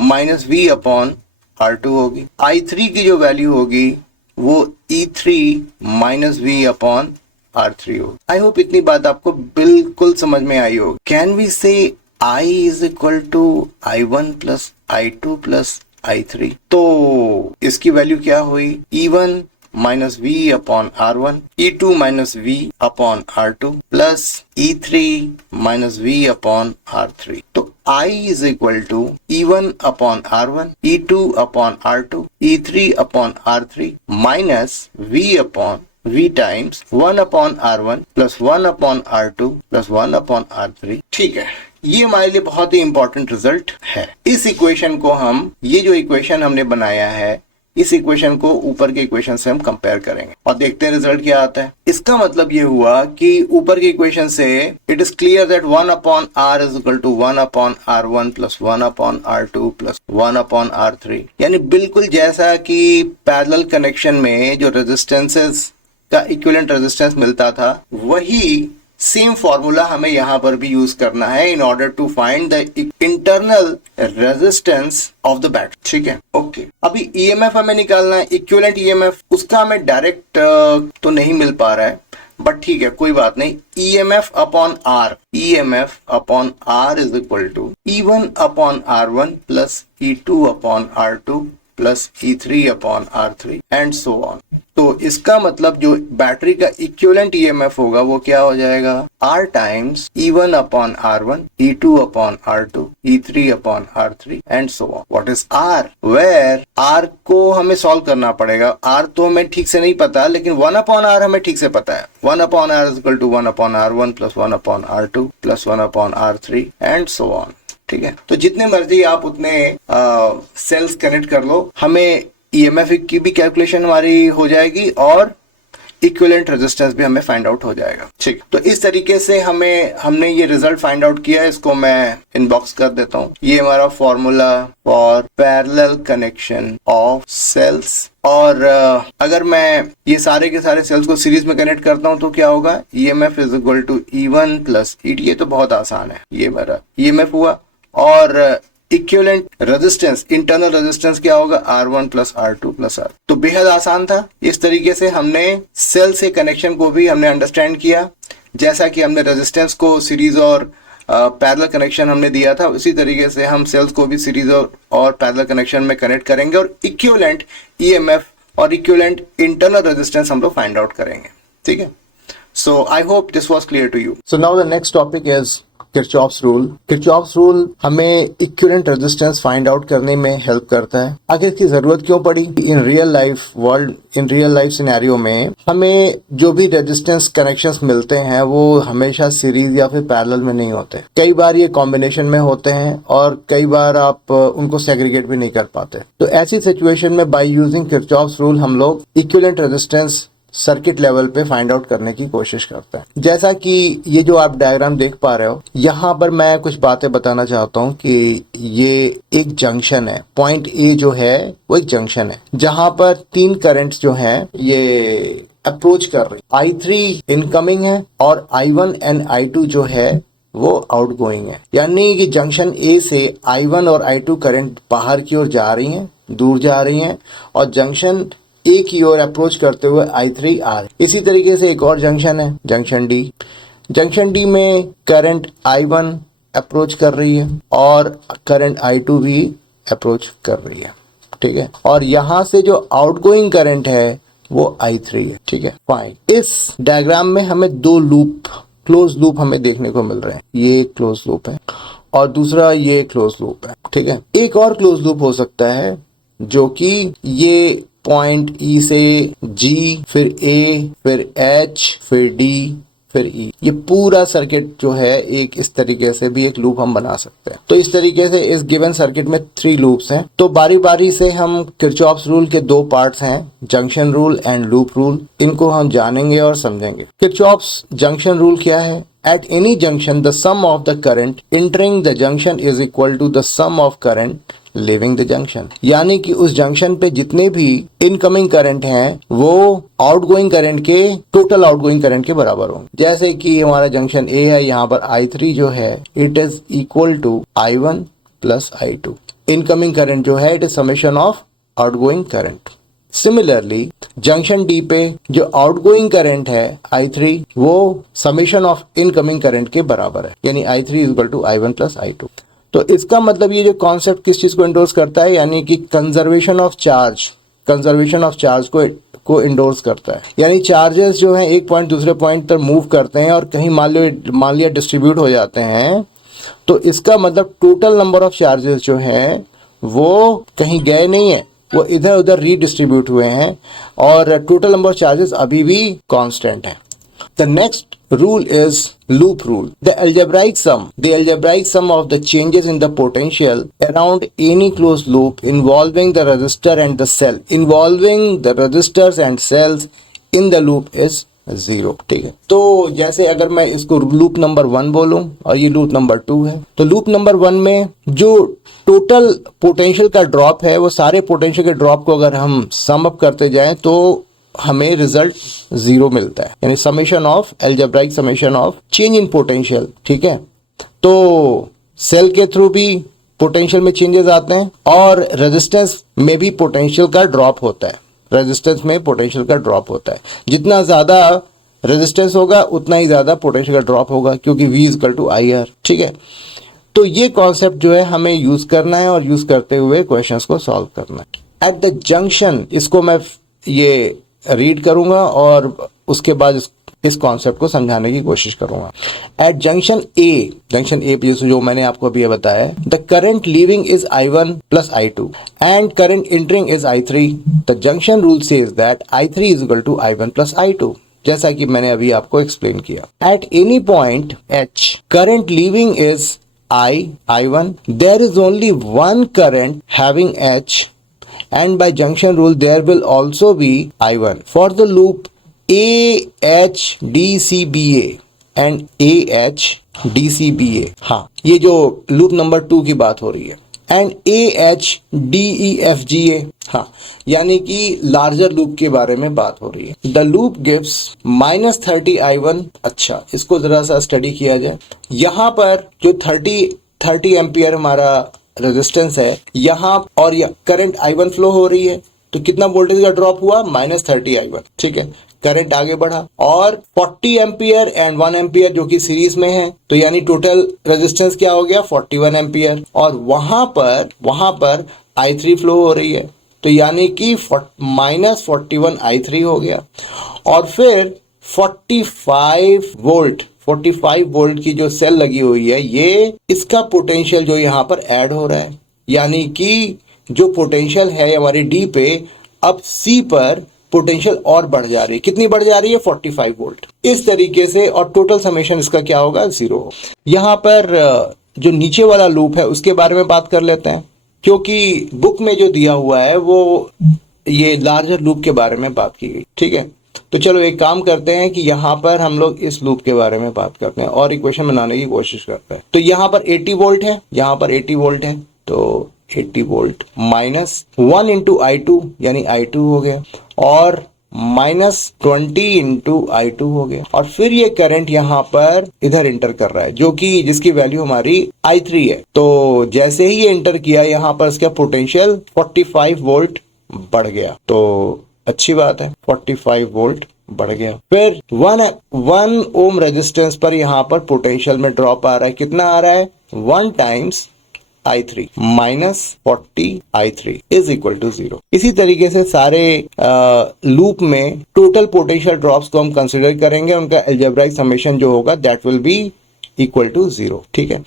minus V upon R2 होगी। I3 की जो वैल्यू होगी वो E3 minus V upon R3 हो। आई होप इतनी बात आपको बिल्कुल समझ में आई होगी। Can we say I is equal to I1 plus I2 plus I3। तो इसकी वैल्यू क्या हुई? E1 minus V upon R1, E2 minus V upon R2 plus E3 minus V upon R3। तो I is equal to E1 upon R1, E2 upon R2, E3 upon R3 minus V upon V times 1 upon R1 plus 1 upon R2 plus 1 upon R3। ठीक है, ये हमारे लिए बहुत ही important result है। इस equation को हम, ये जो इक्वेशन हमने बनाया है, इस इक्वेशन को ऊपर के इक्वेशन से हम कंपेयर करेंगे और देखते हैं रिजल्ट क्या आता है। इसका मतलब ये हुआ कि ऊपर के इक्वेशन से it is clear that 1 upon R is equal to 1 upon R1 plus 1 upon R2 plus 1 upon R3। यानी बिल्कुल जैसा कि पैरेलल कनेक्शन में जो रेजिस्टेंसेस का इक्विवेलेंट रेजिस्टेंस मिलता था, वही सेम फॉर्मूला हमें यहां पर भी यूज करना है in order to find the internal resistance of the battery. ठीक है, ओके। अभी ईएमएफ हमें निकालना है, इक्विवेलेंट ईएमएफ, उसका हमें डायरेक्ट तो नहीं मिल पा रहा है, बट ठीक है, कोई बात नहीं। EMF upon R, EMF upon R is equal to E1 upon R1 plus E2 upon R2 plus E3 upon R3 and so on. तो इसका मतलब जो बैटरी का इक्विवेलेंट EMF होगा वो क्या हो जाएगा? R times E1 upon R1, E2 upon R2, E3 upon R3 and so on. What is R? Where R को हमें सॉल्व करना पड़ेगा। R तो हमें ठीक से नहीं पता, लेकिन 1 अपॉन R हमें ठीक से पता है। 1 upon R is equal to 1 upon R1 plus 1 upon R2 plus 1 upon R3 and so on. ठीक है, तो जितने मर्जी आप उतने सेल्स कनेक्ट कर लो, हमें EMF की भी कैलकुलेशन हमारी हो जाएगी और इक्विवेलेंट रेजिस्टेंस भी हमें फाइंड आउट हो जाएगा। ठीक, तो इस तरीके से हमने ये रिजल्ट फाइंड आउट किया है। इसको मैं इनबॉक्स कर देता हूँ। ये हमारा formula for parallel connection of cells. और अगर मैं ये सारे के सारे सेल्स को सीरीज में कनेक्ट करता हूं तो क्या होगा? EMF is equal to E1 plus E2। ये तो बहुत आसान है, ये मेरा EMF हुआ। और इक्विवेलेंट रेजिस्टेंस, इंटरनल रेजिस्टेंस क्या होगा? R1 plus R2 plus R। तो बेहद आसान था। इस तरीके से हमने सेल से कनेक्शन को भी हमने अंडरस्टैंड किया। जैसा कि हमने रेजिस्टेंस को सीरीज और पैरेलल कनेक्शन हमने दिया था, उसी तरीके से हम सेल्स को भी सीरीज और पैरेलल कनेक्शन में कनेक्ट करेंगे और इक्विवेलेंट EMF और इक्विवेलेंट इंटरनल रेजिस्टेंस हम लोग फाइंड आउट करेंगे। ठीक है, so I hope this was clear to you. So now the next topic is Kirchhoff's rule. Kirchhoff's rule हमें इक्विवेलेंट रेजिस्टेंस फाइंड आउट करने में हेल्प करता है। आगे इसकी जरूरत क्यों पड़ी? In real life world, in real life scenario में हमें जो भी रेजिस्टेंस कनेक्शंस मिलते हैं वो हमेशा सीरीज या फिर पैरेलल में नहीं होते। कई बार ये कॉम्बिनेशन में होते हैं और कई बार आप उनको सेग्रीगेट भी नहीं कर पाते। तो ऐसी सिचुएशन में बाय यूजिंग किरचॉफ्स रूल हम लोग इक्विवेलेंट रेजिस्टेंस सर्किट लेवल पे फाइंड आउट करने की कोशिश करते हैं। जैसा कि ये जो आप डायग्राम देख पा रहे हो, यहाँ पर मैं कुछ बातें बताना चाहता हूँ कि ये एक जंक्शन है। पॉइंट ए जो है वो एक जंक्शन है जहां पर 3 करंट्स जो हैं ये अप्रोच कर रही। I3 इनकमिंग है और I1 एंड I2 जो है वो आउटगोइंग है। यानी कि जंक्शन ए से I1 और I2 करंट बाहर की ओर जा रही हैं, दूर जा रही हैं, और जंक्शन ए की ओर अप्रोच करते हुए I3 आ रही। इसी तरीके से एक और जंक्शन है, जंक्शन डी। जंक्शन डी में करंट I1 अप्रोच कर रही है और करंट I2 भी अप्रोच कर रही है। ठीक है, और यहां से जो आउटगोइंग करंट है वो I3 है। ठीक है, फाइन। इस डायग्राम में हमें 2 लूप, क्लोज लूप हमें देखने को मिल रहे हैं। ये क्लोज लूप है और दूसरा ये क्लोज लूप है। ठीक है, एक और क्लोज लूप हो सकता है जो कि ये पॉइंट E से G, फिर A, फिर H, फिर D, फिर ई, ये पूरा सर्किट जो है एक इस तरीके से भी एक लूप हम बना सकते हैं। तो इस तरीके से इस गिवन सर्किट में 3 लूप्स हैं। तो बारी बारी से हम किरचॉफ्स रूल के 2 पार्ट्स हैं, junction rule and loop rule, इनको हम जानेंगे और समझेंगे। किरचॉफ्स जंक्शन रूल क्या है? At any junction, the sum of the current entering the junction is equal to the sum of current leaving the junction। यानी कि उस जंक्शन पे जितने भी इनकमिंग करंट हैं वो आउटगोइंग करंट के टोटल आउटगोइंग करंट के बराबर होंगे। जैसे कि हमारा जंक्शन ए है, यहाँ पर I3 जो है it is equal to I1 plus I2। Incoming current जो है it is summation of outgoing current. Similarly junction D पे जो आउटगोइंग करंट है I3 वो समेशन ऑफ इनकमिंग करंट के बराबर है, यानी I3 is equal to I1 plus I2। तो इसका मतलब ये जो कॉन्सेप्ट किस चीज को इंडोर्स करता है, यानी कि कंजर्वेशन ऑफ चार्ज को इंडोर्स करता है। यानी चार्जेस जो हैं एक पॉइंट दूसरे पॉइंट तक मूव करते हैं और कहीं मान लिया डिस्ट्रीब्यूट हो जाते हैं, तो इसका मतलब टोटल नंबर ऑफ चार्जेस जो हैं वो कहीं गए नहीं है, वो इधर उधर रीडिस्ट्रीब्यूट हुए हैं और टोटल नंबर ऑफ चार्जेस अभी भी कांस्टेंट है। The next rule is loop rule. The algebraic sum of the changes in the potential around any closed loop involving the resistor and cells in the loop is 0। ठीक है, तो जैसे अगर मैं इसको लूप नंबर 1 बोलूं और ये लूप नंबर 2 है, तो लूप नंबर 1 में जो टोटल पोटेंशियल का ड्रॉप है वो सारे पोटेंशियल के ड्रॉप को अगर हम सम अप करते जाएं तो हमें रिजल्ट 0 मिलता है, यानी summation of algebraic summation of change in potential. ठीक है, तो सेल के थ्रू भी पोटेंशियल में चेंजेस आते हैं और रेजिस्टेंस में भी पोटेंशियल का ड्रॉप होता है। जितना ज्यादा रेजिस्टेंस होगा उतना ही ज्यादा पोटेंशियल का ड्रॉप होगा, क्योंकि V इक्वल टू IR। ठीक है, तो ये कॉन्सेप्ट जो है हमें यूज करना है और यूज करते हुए क्वेश्चंस को सॉल्व करना है। एट द जंक्शन, इसको मैं ये रीड करूंगा और उसके बाद इस कॉन्सेप्ट को समझाने की कोशिश करूंगा। एट जंक्शन ए जो मैंने आपको अभी बताया, the current leaving is I1 plus I2 and current entering is I3। The junction rule says that I3 is equal to I1 plus I2, जैसा कि मैंने अभी आपको एक्सप्लेन किया। At any point H, current leaving is I1, there is only one current having H and by junction rule there will also be I1 for the loop AHDCBA and AHDCBA। हाँ, ये जो loop number 2 की बात हो रही है, and AHDEFGA। हाँ, यानी कि लार्जर लूप के बारे में बात हो रही है। The loop gives -30 I1। अच्छा, इसको जरा सा स्टडी किया जाए। यहाँ पर जो 30 एम्पियर हमारा रेजिस्टेंस है यहाँ, और करंट I1 फ्लो हो रही है, तो कितना वोल्टेज का ड्रॉप हुआ? -30 I1। ठीक है, करंट आगे बढ़ा और 40 एम्पियर एंड 1 एम्पियर जो कि सीरीज में है, तो यानी टोटल रेजिस्टेंस क्या हो गया? 41 एम्पियर। और वहां पर I3 फ्लो हो रही है, तो यानी कि -41 I3 हो गया। और फिर 45 वोल्ट की जो सेल लगी हुई है, ये इसका पोटेंशियल जो यहाँ पर ऐड हो रहा है, यानी कि जो पोटेंशियल है हमारी डी पे, अब सी पर पोटेंशियल और बढ़ जा रही है। कितनी बढ़ जा रही है? 45 वोल्ट। इस तरीके से, और टोटल समेशन इसका क्या होगा? 0। यहाँ पर जो नीचे वाला लूप है उसके बारे में बात कर लेते हैं, क्योंकि बुक में जो दिया हुआ है वो ये लार्जर लूप के बारे में बात की गई। ठीक है, तो चलो एक काम करते हैं कि यहाँ पर हम लोग इस लूप के बारे में बात करते हैं और इक्वेशन बनाने की कोशिश करते हैं। तो यहाँ पर 80 वोल्ट है, यहाँ पर 80 वोल्ट है, तो 80 वोल्ट -1 इंटू I2 यानी I2 हो गया, और -20 इंटू I2 हो गया, और फिर ये करंट यहाँ पर इधर इंटर कर रहा है, जो कि जिसकी वैल्यू हमारी I3 है। तो जैसे ही ये इंटर किया, यहाँ पर इसका पोटेंशियल 45 वोल्ट बढ़ गया, तो अच्छी बात है, 45 वोल्ट बढ़ गया। फिर 1 ओम रेजिस्टेंस पर यहाँ पर पोटेंशियल में ड्रॉप आ रहा है। कितना आ रहा है? 1 times I3 -40 I3 is equal to 0। इसी तरीके से सारे लूप में टोटल पोटेंशियल ड्रॉप्स को हम कंसिडर करेंगे, उनका अलजेब्राइक समेशन जो होगा that will be equal to 0। ठीक है,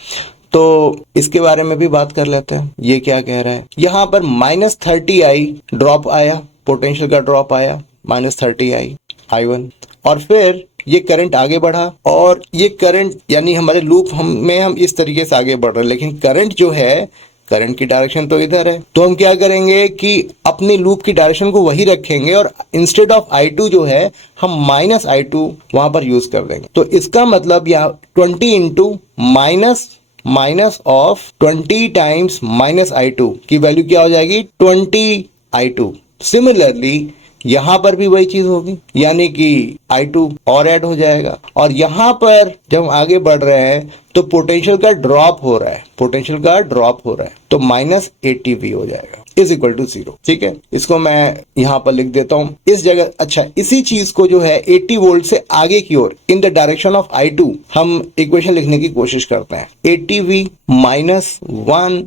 तो इसके बारे में भी बात कर लेते हैं। ये क्या कह रहा है? यहाँ पर -30 I ड्रॉप आया, पोटेंशियल का ड्रॉप आया, -30 I I1, और फिर ये करंट आगे बढ़ा और ये करंट यानी हमारे लूप हम इस तरीके से आगे बढ़ रहे हैं, लेकिन करंट जो है, करंट की डायरेक्शन तो इधर है। तो हम क्या करेंगे कि अपने लूप की डायरेक्शन को वही रखेंगे और इंस्टेड ऑफ I2 जो है हम माइनस I2 वहां पर यूज कर देंगे। तो इसका मतलब यहाँ 20 into minus of 20 times minus I2 की वैल्यू क्या हो जाएगी, 20 I2। सिमिलरली यहां पर भी वही चीज होगी, यानी कि I2 और ऐड हो जाएगा। और यहां पर जब हम आगे बढ़ रहे हैं तो पोटेंशियल का ड्रॉप हो रहा है, तो माइनस 80V हो जाएगा इज इक्वल टू 0। ठीक है, इसको मैं यहां पर लिख देता हूं इस जगह। अच्छा, इसी चीज को जो है 80 वोल्ट से आगे की ओर in the direction of I2 हम इक्वेशन लिखने की कोशिश करते हैं। 80V minus 1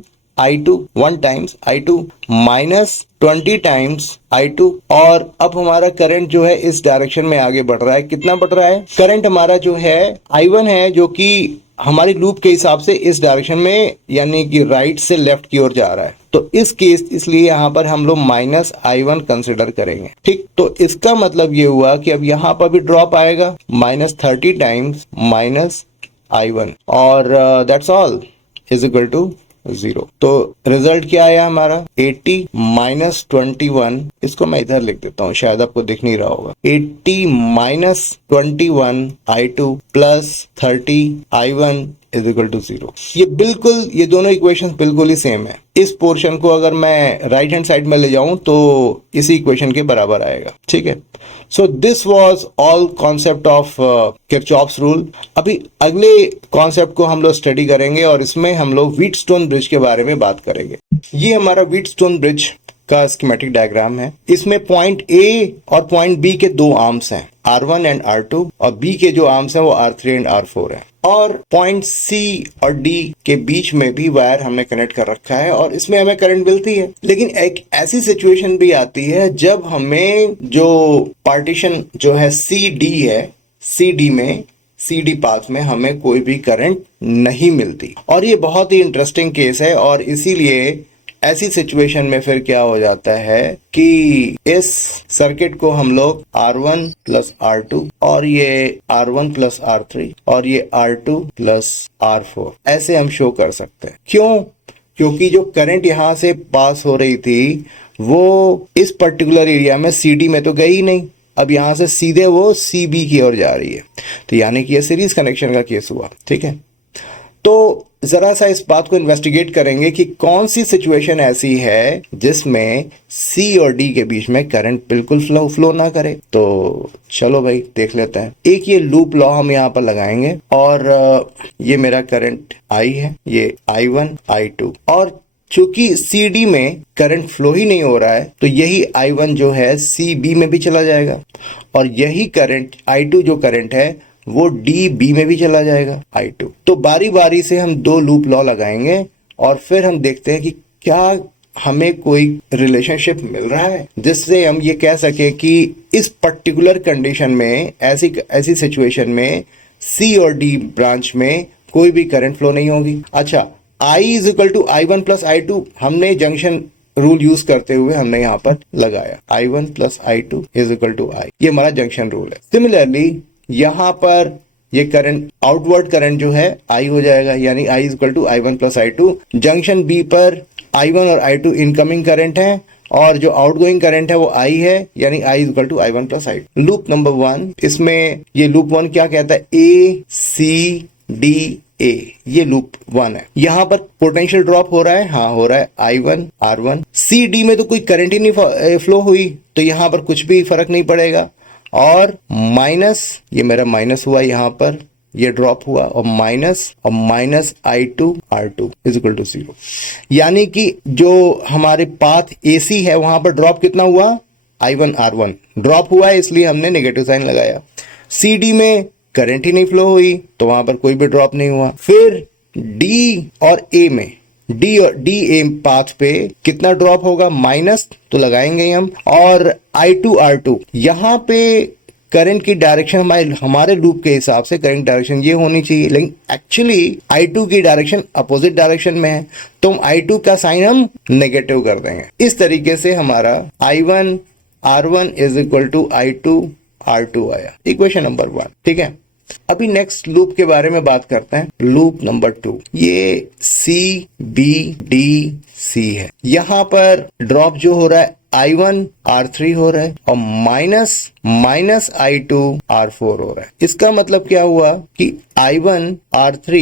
times I2 minus 20 times I2। और अब हमारा करंट जो है इस डायरेक्शन में आगे बढ़ रहा है। कितना बढ़ रहा है करंट हमारा जो है, I1 है जो कि हमारी लूप के हिसाब से इस डायरेक्शन में यानी कि राइट से लेफ्ट की ओर जा रहा है। तो इस केस इसलिए यहां पर हम लोग माइनस I1 कंसिडर करेंगे। ठीक, तो इसका मतलब ये हुआ कि अब यहां पर भी ड्रॉप आएगा, माइनस 30 टाइम्स माइनस I1 और that's all is equal to 0। तो रिजल्ट क्या आया हमारा, 80 माइनस 21, इसको मैं इधर लिख देता हूं, शायद आपको दिख नहीं रहा होगा। 80 minus 21 I2 plus 30 I1 is equal to 0। ये दोनों इक्वेशन बिल्कुल ही सेम है। इस पोर्शन को अगर मैं राइट हैंड साइड में ले जाऊं तो इसी इक्वेशन के बराबर आएगा। ठीक है, so this was all concept of Kirchhoff's rule. अभी अगले कॉन्सेप्ट को हम लोग स्टडी करेंगे और इसमें हम लोग व्हीटस्टोन ब्रिज के बारे में बात करेंगे। ये हमारा व्हीटस्टोन ब्रिज का स्कीमेटिक डायग्राम है। इसमें पॉइंट A और पॉइंट B के दो आर्म्स हैं, R1 एंड R2, और B के जो आर्म्स हैं वो R3 एंड R4 हैं। और पॉइंट C और D के बीच में भी वायर हमने कनेक्ट कर रखा है और इसमें हमें करंट मिलती है। लेकिन एक ऐसी सिचुएशन भी आती है जब हमें जो पार्टीशन जो है CD है, CD पाथ में हमें कोई भी करंट नहीं मिलती। और ये बहुत ही इंटरेस्टिंग केस है और इसीलिए ऐसी सिचुएशन में फिर क्या हो जाता है कि इस सर्किट को हम लोग R1 प्लस R2 और ये R1 प्लस R3 और ये R2 प्लस R4 ऐसे हम शो कर सकते हैं। क्यों? क्योंकि जो करंट यहां से पास हो रही थी वो इस पर्टिकुलर एरिया में CD में तो गई ही नहीं, अब यहां से सीधे वो CB की ओर जा रही है। तो यानी कि ये सीरीज कनेक्शन का केस हुआ। ठीक है, तो जरा सा इस बात को इन्वेस्टिगेट करेंगे कि कौन सी सिचुएशन ऐसी है जिसमें C और D के बीच में करंट बिल्कुल फ्लो ना करे। तो चलो भाई देख लेते हैं। एक ये लूप लॉ हम यहाँ पर लगाएंगे और ये मेरा करंट I है, ये I1 I2, और चूंकि CD में करंट फ्लो ही नहीं हो रहा है तो यही I1 जो है CB में भी चला जाएगा और यही करंट I2 जो करंट है वो DB में भी चला जाएगा I2। तो बारी बारी से हम दो लूप लॉ लगाएंगे और फिर हम देखते हैं कि क्या हमें कोई रिलेशनशिप मिल रहा है जिससे हम ये कह सके कि इस पर्टिकुलर कंडीशन में, ऐसी सिचुएशन में C और D ब्रांच में कोई भी करंट फ्लो नहीं होगी। अच्छा, I is equal to I1 plus I2 हमने जंक्शन रूल यूज करते हुए हमने यहाँ पर लगाया, I1 plus I2 is equal to I, ये हमारा जंक्शन रूल है। सिमिलरली यहां पर ये करंट, आउटवर्ड करंट जो है I हो जाएगा, यानी I is equal to I1 plus I2। Junction B पर I1 और I2 इनकमिंग करंट है और जो आउटगोइंग करंट है वो I है, यानी I is equal to I1 plus I2। Loop number 1, इसमें ये लूप 1 क्या कहता है, A C D A, ये लूप 1 है। यहां पर पोटेंशियल ड्रॉप हो रहा है, हाँ हो रहा है, I1 R1। C D में तो कोई करंट ही नहीं फ्लो हुई तो यहां पर कुछ भी फर्क नहीं पड़ेगा। और माइनस, ये मेरा माइनस हुआ, यहां पर ये ड्रॉप हुआ और minus I2 R2 is equal to 0। यानी कि जो हमारे पाथ AC है वहां पर ड्रॉप कितना हुआ, I1 R1 ड्रॉप हुआ है, इसलिए हमने नेगेटिव साइन लगाया। CD में करंट ही नहीं फ्लो हुई तो वहां पर कोई भी ड्रॉप नहीं हुआ। फिर D और A में, D A पाथ पे कितना ड्रॉप होगा, माइनस, तो लगाएंगे हम। और I2 R2, यहां पे करंट की डायरेक्शन हमारे लूप के हिसाब से करंट डायरेक्शन ये होनी चाहिए, लेकिन एक्चुअली I2 की डायरेक्शन अपोजिट डायरेक्शन में है तो I2 का साइन हम नेगेटिव कर देंगे। इस तरीके से हमारा I1 R1 is equal to I2 R2 आया, इक्वेशन नंबर 1। ठीक है, अभी नेक्स्ट लूप के बारे में बात करते हैं, लूप नंबर 2। ये C B D C है, यहां पर ड्रॉप जो हो रहा है I1 R3 हो रहा है और माइनस I2 R4 हो रहा है। इसका मतलब क्या हुआ कि I1 R3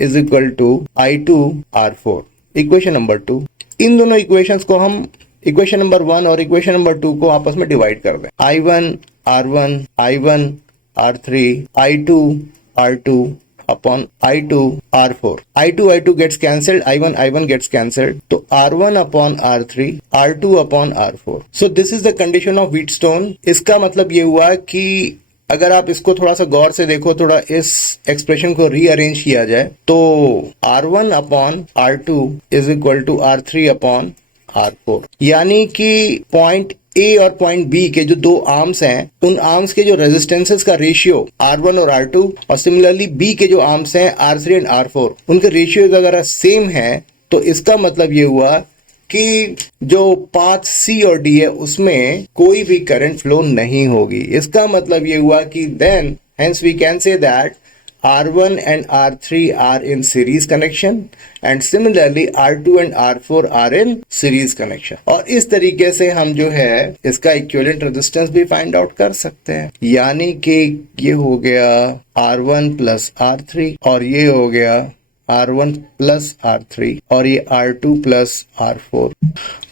is equal to I2 R4, equation number 2। इन दोनों इक्वेशंस को हम इक्वेशन नंबर 1 और इक्वेशन नंबर 2 को आपस में डिवाइड कर दें। I1 R1 I1 R3 I2 R2 upon I2 R4, I2 gets cancelled, I1 gets cancelled, तो R1 upon R3 R2 upon R4। So this is the condition of Wheatstone। इसका मतलब ये हुआ कि अगर आप इसको थोड़ा सा गौर से देखो, थोड़ा इस एक्सप्रेशन को रीअरेंज किया जाए तो R1 upon R2 is equal to R3 upon R4, यानी कि पॉइंट ए और पॉइंट बी के जो दो आर्म्स हैं, उन आर्म्स के जो रेजिस्टेंसेस का रेशियो R1 और R2 और सिमिलरली बी के जो आर्म्स हैं R3 एंड R4, उनके रेशियोज अगर सेम है तो इसका मतलब ये हुआ कि जो पाथ सी और डी है उसमें कोई भी करंट फ्लो नहीं होगी। इसका मतलब ये हुआ कि then hence we can say that R1 and R3 are in series connection and similarly R2 and R4 are in series connection। और इस तरीके से हम जो है इसका इक्विवेलेंट रेजिस्टेंस भी फाइंड आउट कर सकते हैं, यानी कि ये हो गया R1 प्लस R3 और ये हो गया R1 प्लस R3 और ये R2 प्लस R4,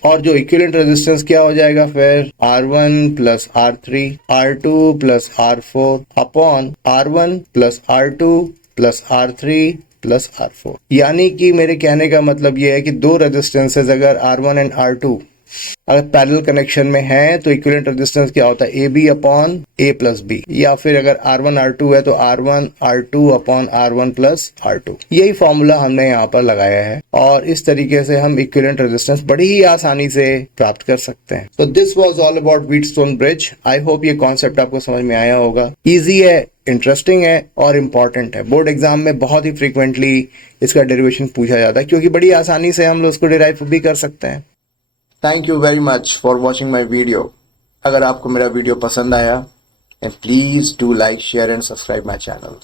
और जो इक्विवेलेंट रेजिस्टेंस क्या हो जाएगा फिर R1 plus R3 R2 plus R4 upon R1 plus R2 plus R3 plus R4। यानी कि मेरे कहने का मतलब ये है कि दो रेजिस्टेंसेस अगर R1 एंड R2 अगर पैरेलल कनेक्शन में है तो इक्विवेलेंट रेजिस्टेंस क्या होता है AB upon A plus B, या फिर अगर R1 R2 है तो R1 R2 upon R1 plus R2। यही फॉर्मूला हमने यहाँ पर लगाया है और इस तरीके से हम इक्विवेलेंट रेजिस्टेंस बड़ी ही आसानी से प्राप्त कर सकते हैं। तो this was all about Wheatstone bridge. I hope ये कॉन्सेप्ट आपको समझ में आया होगा। इजी है, इंटरेस्टिंग है और इम्पॉर्टेंट है। बोर्ड एग्जाम में बहुत ही फ्रीक्वेंटली इसका डेरिवेशन पूछा जाता है क्योंकि बड़ी आसानी से हम लोग उसको डिराइव भी कर सकते हैं। Thank you very much for watching my video. अगर आपको मेरा वीडियो पसंद आया and please do like share and subscribe my channel.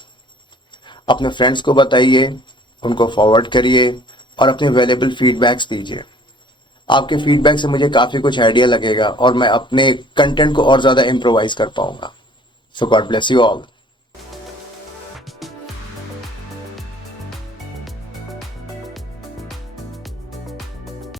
अपने फ्रेंड्स को बताइए, उनको फॉरवर्ड करिए और अपने वैल्यूएबल फीडबैक्स दीजिए। आपके फीडबैक से मुझे काफ़ी कुछ आइडिया लगेगा और मैं अपने कंटेंट को और ज़्यादा इम्प्रोवाइज कर पाऊँगा। सो गॉड ब्लेस यू ऑल।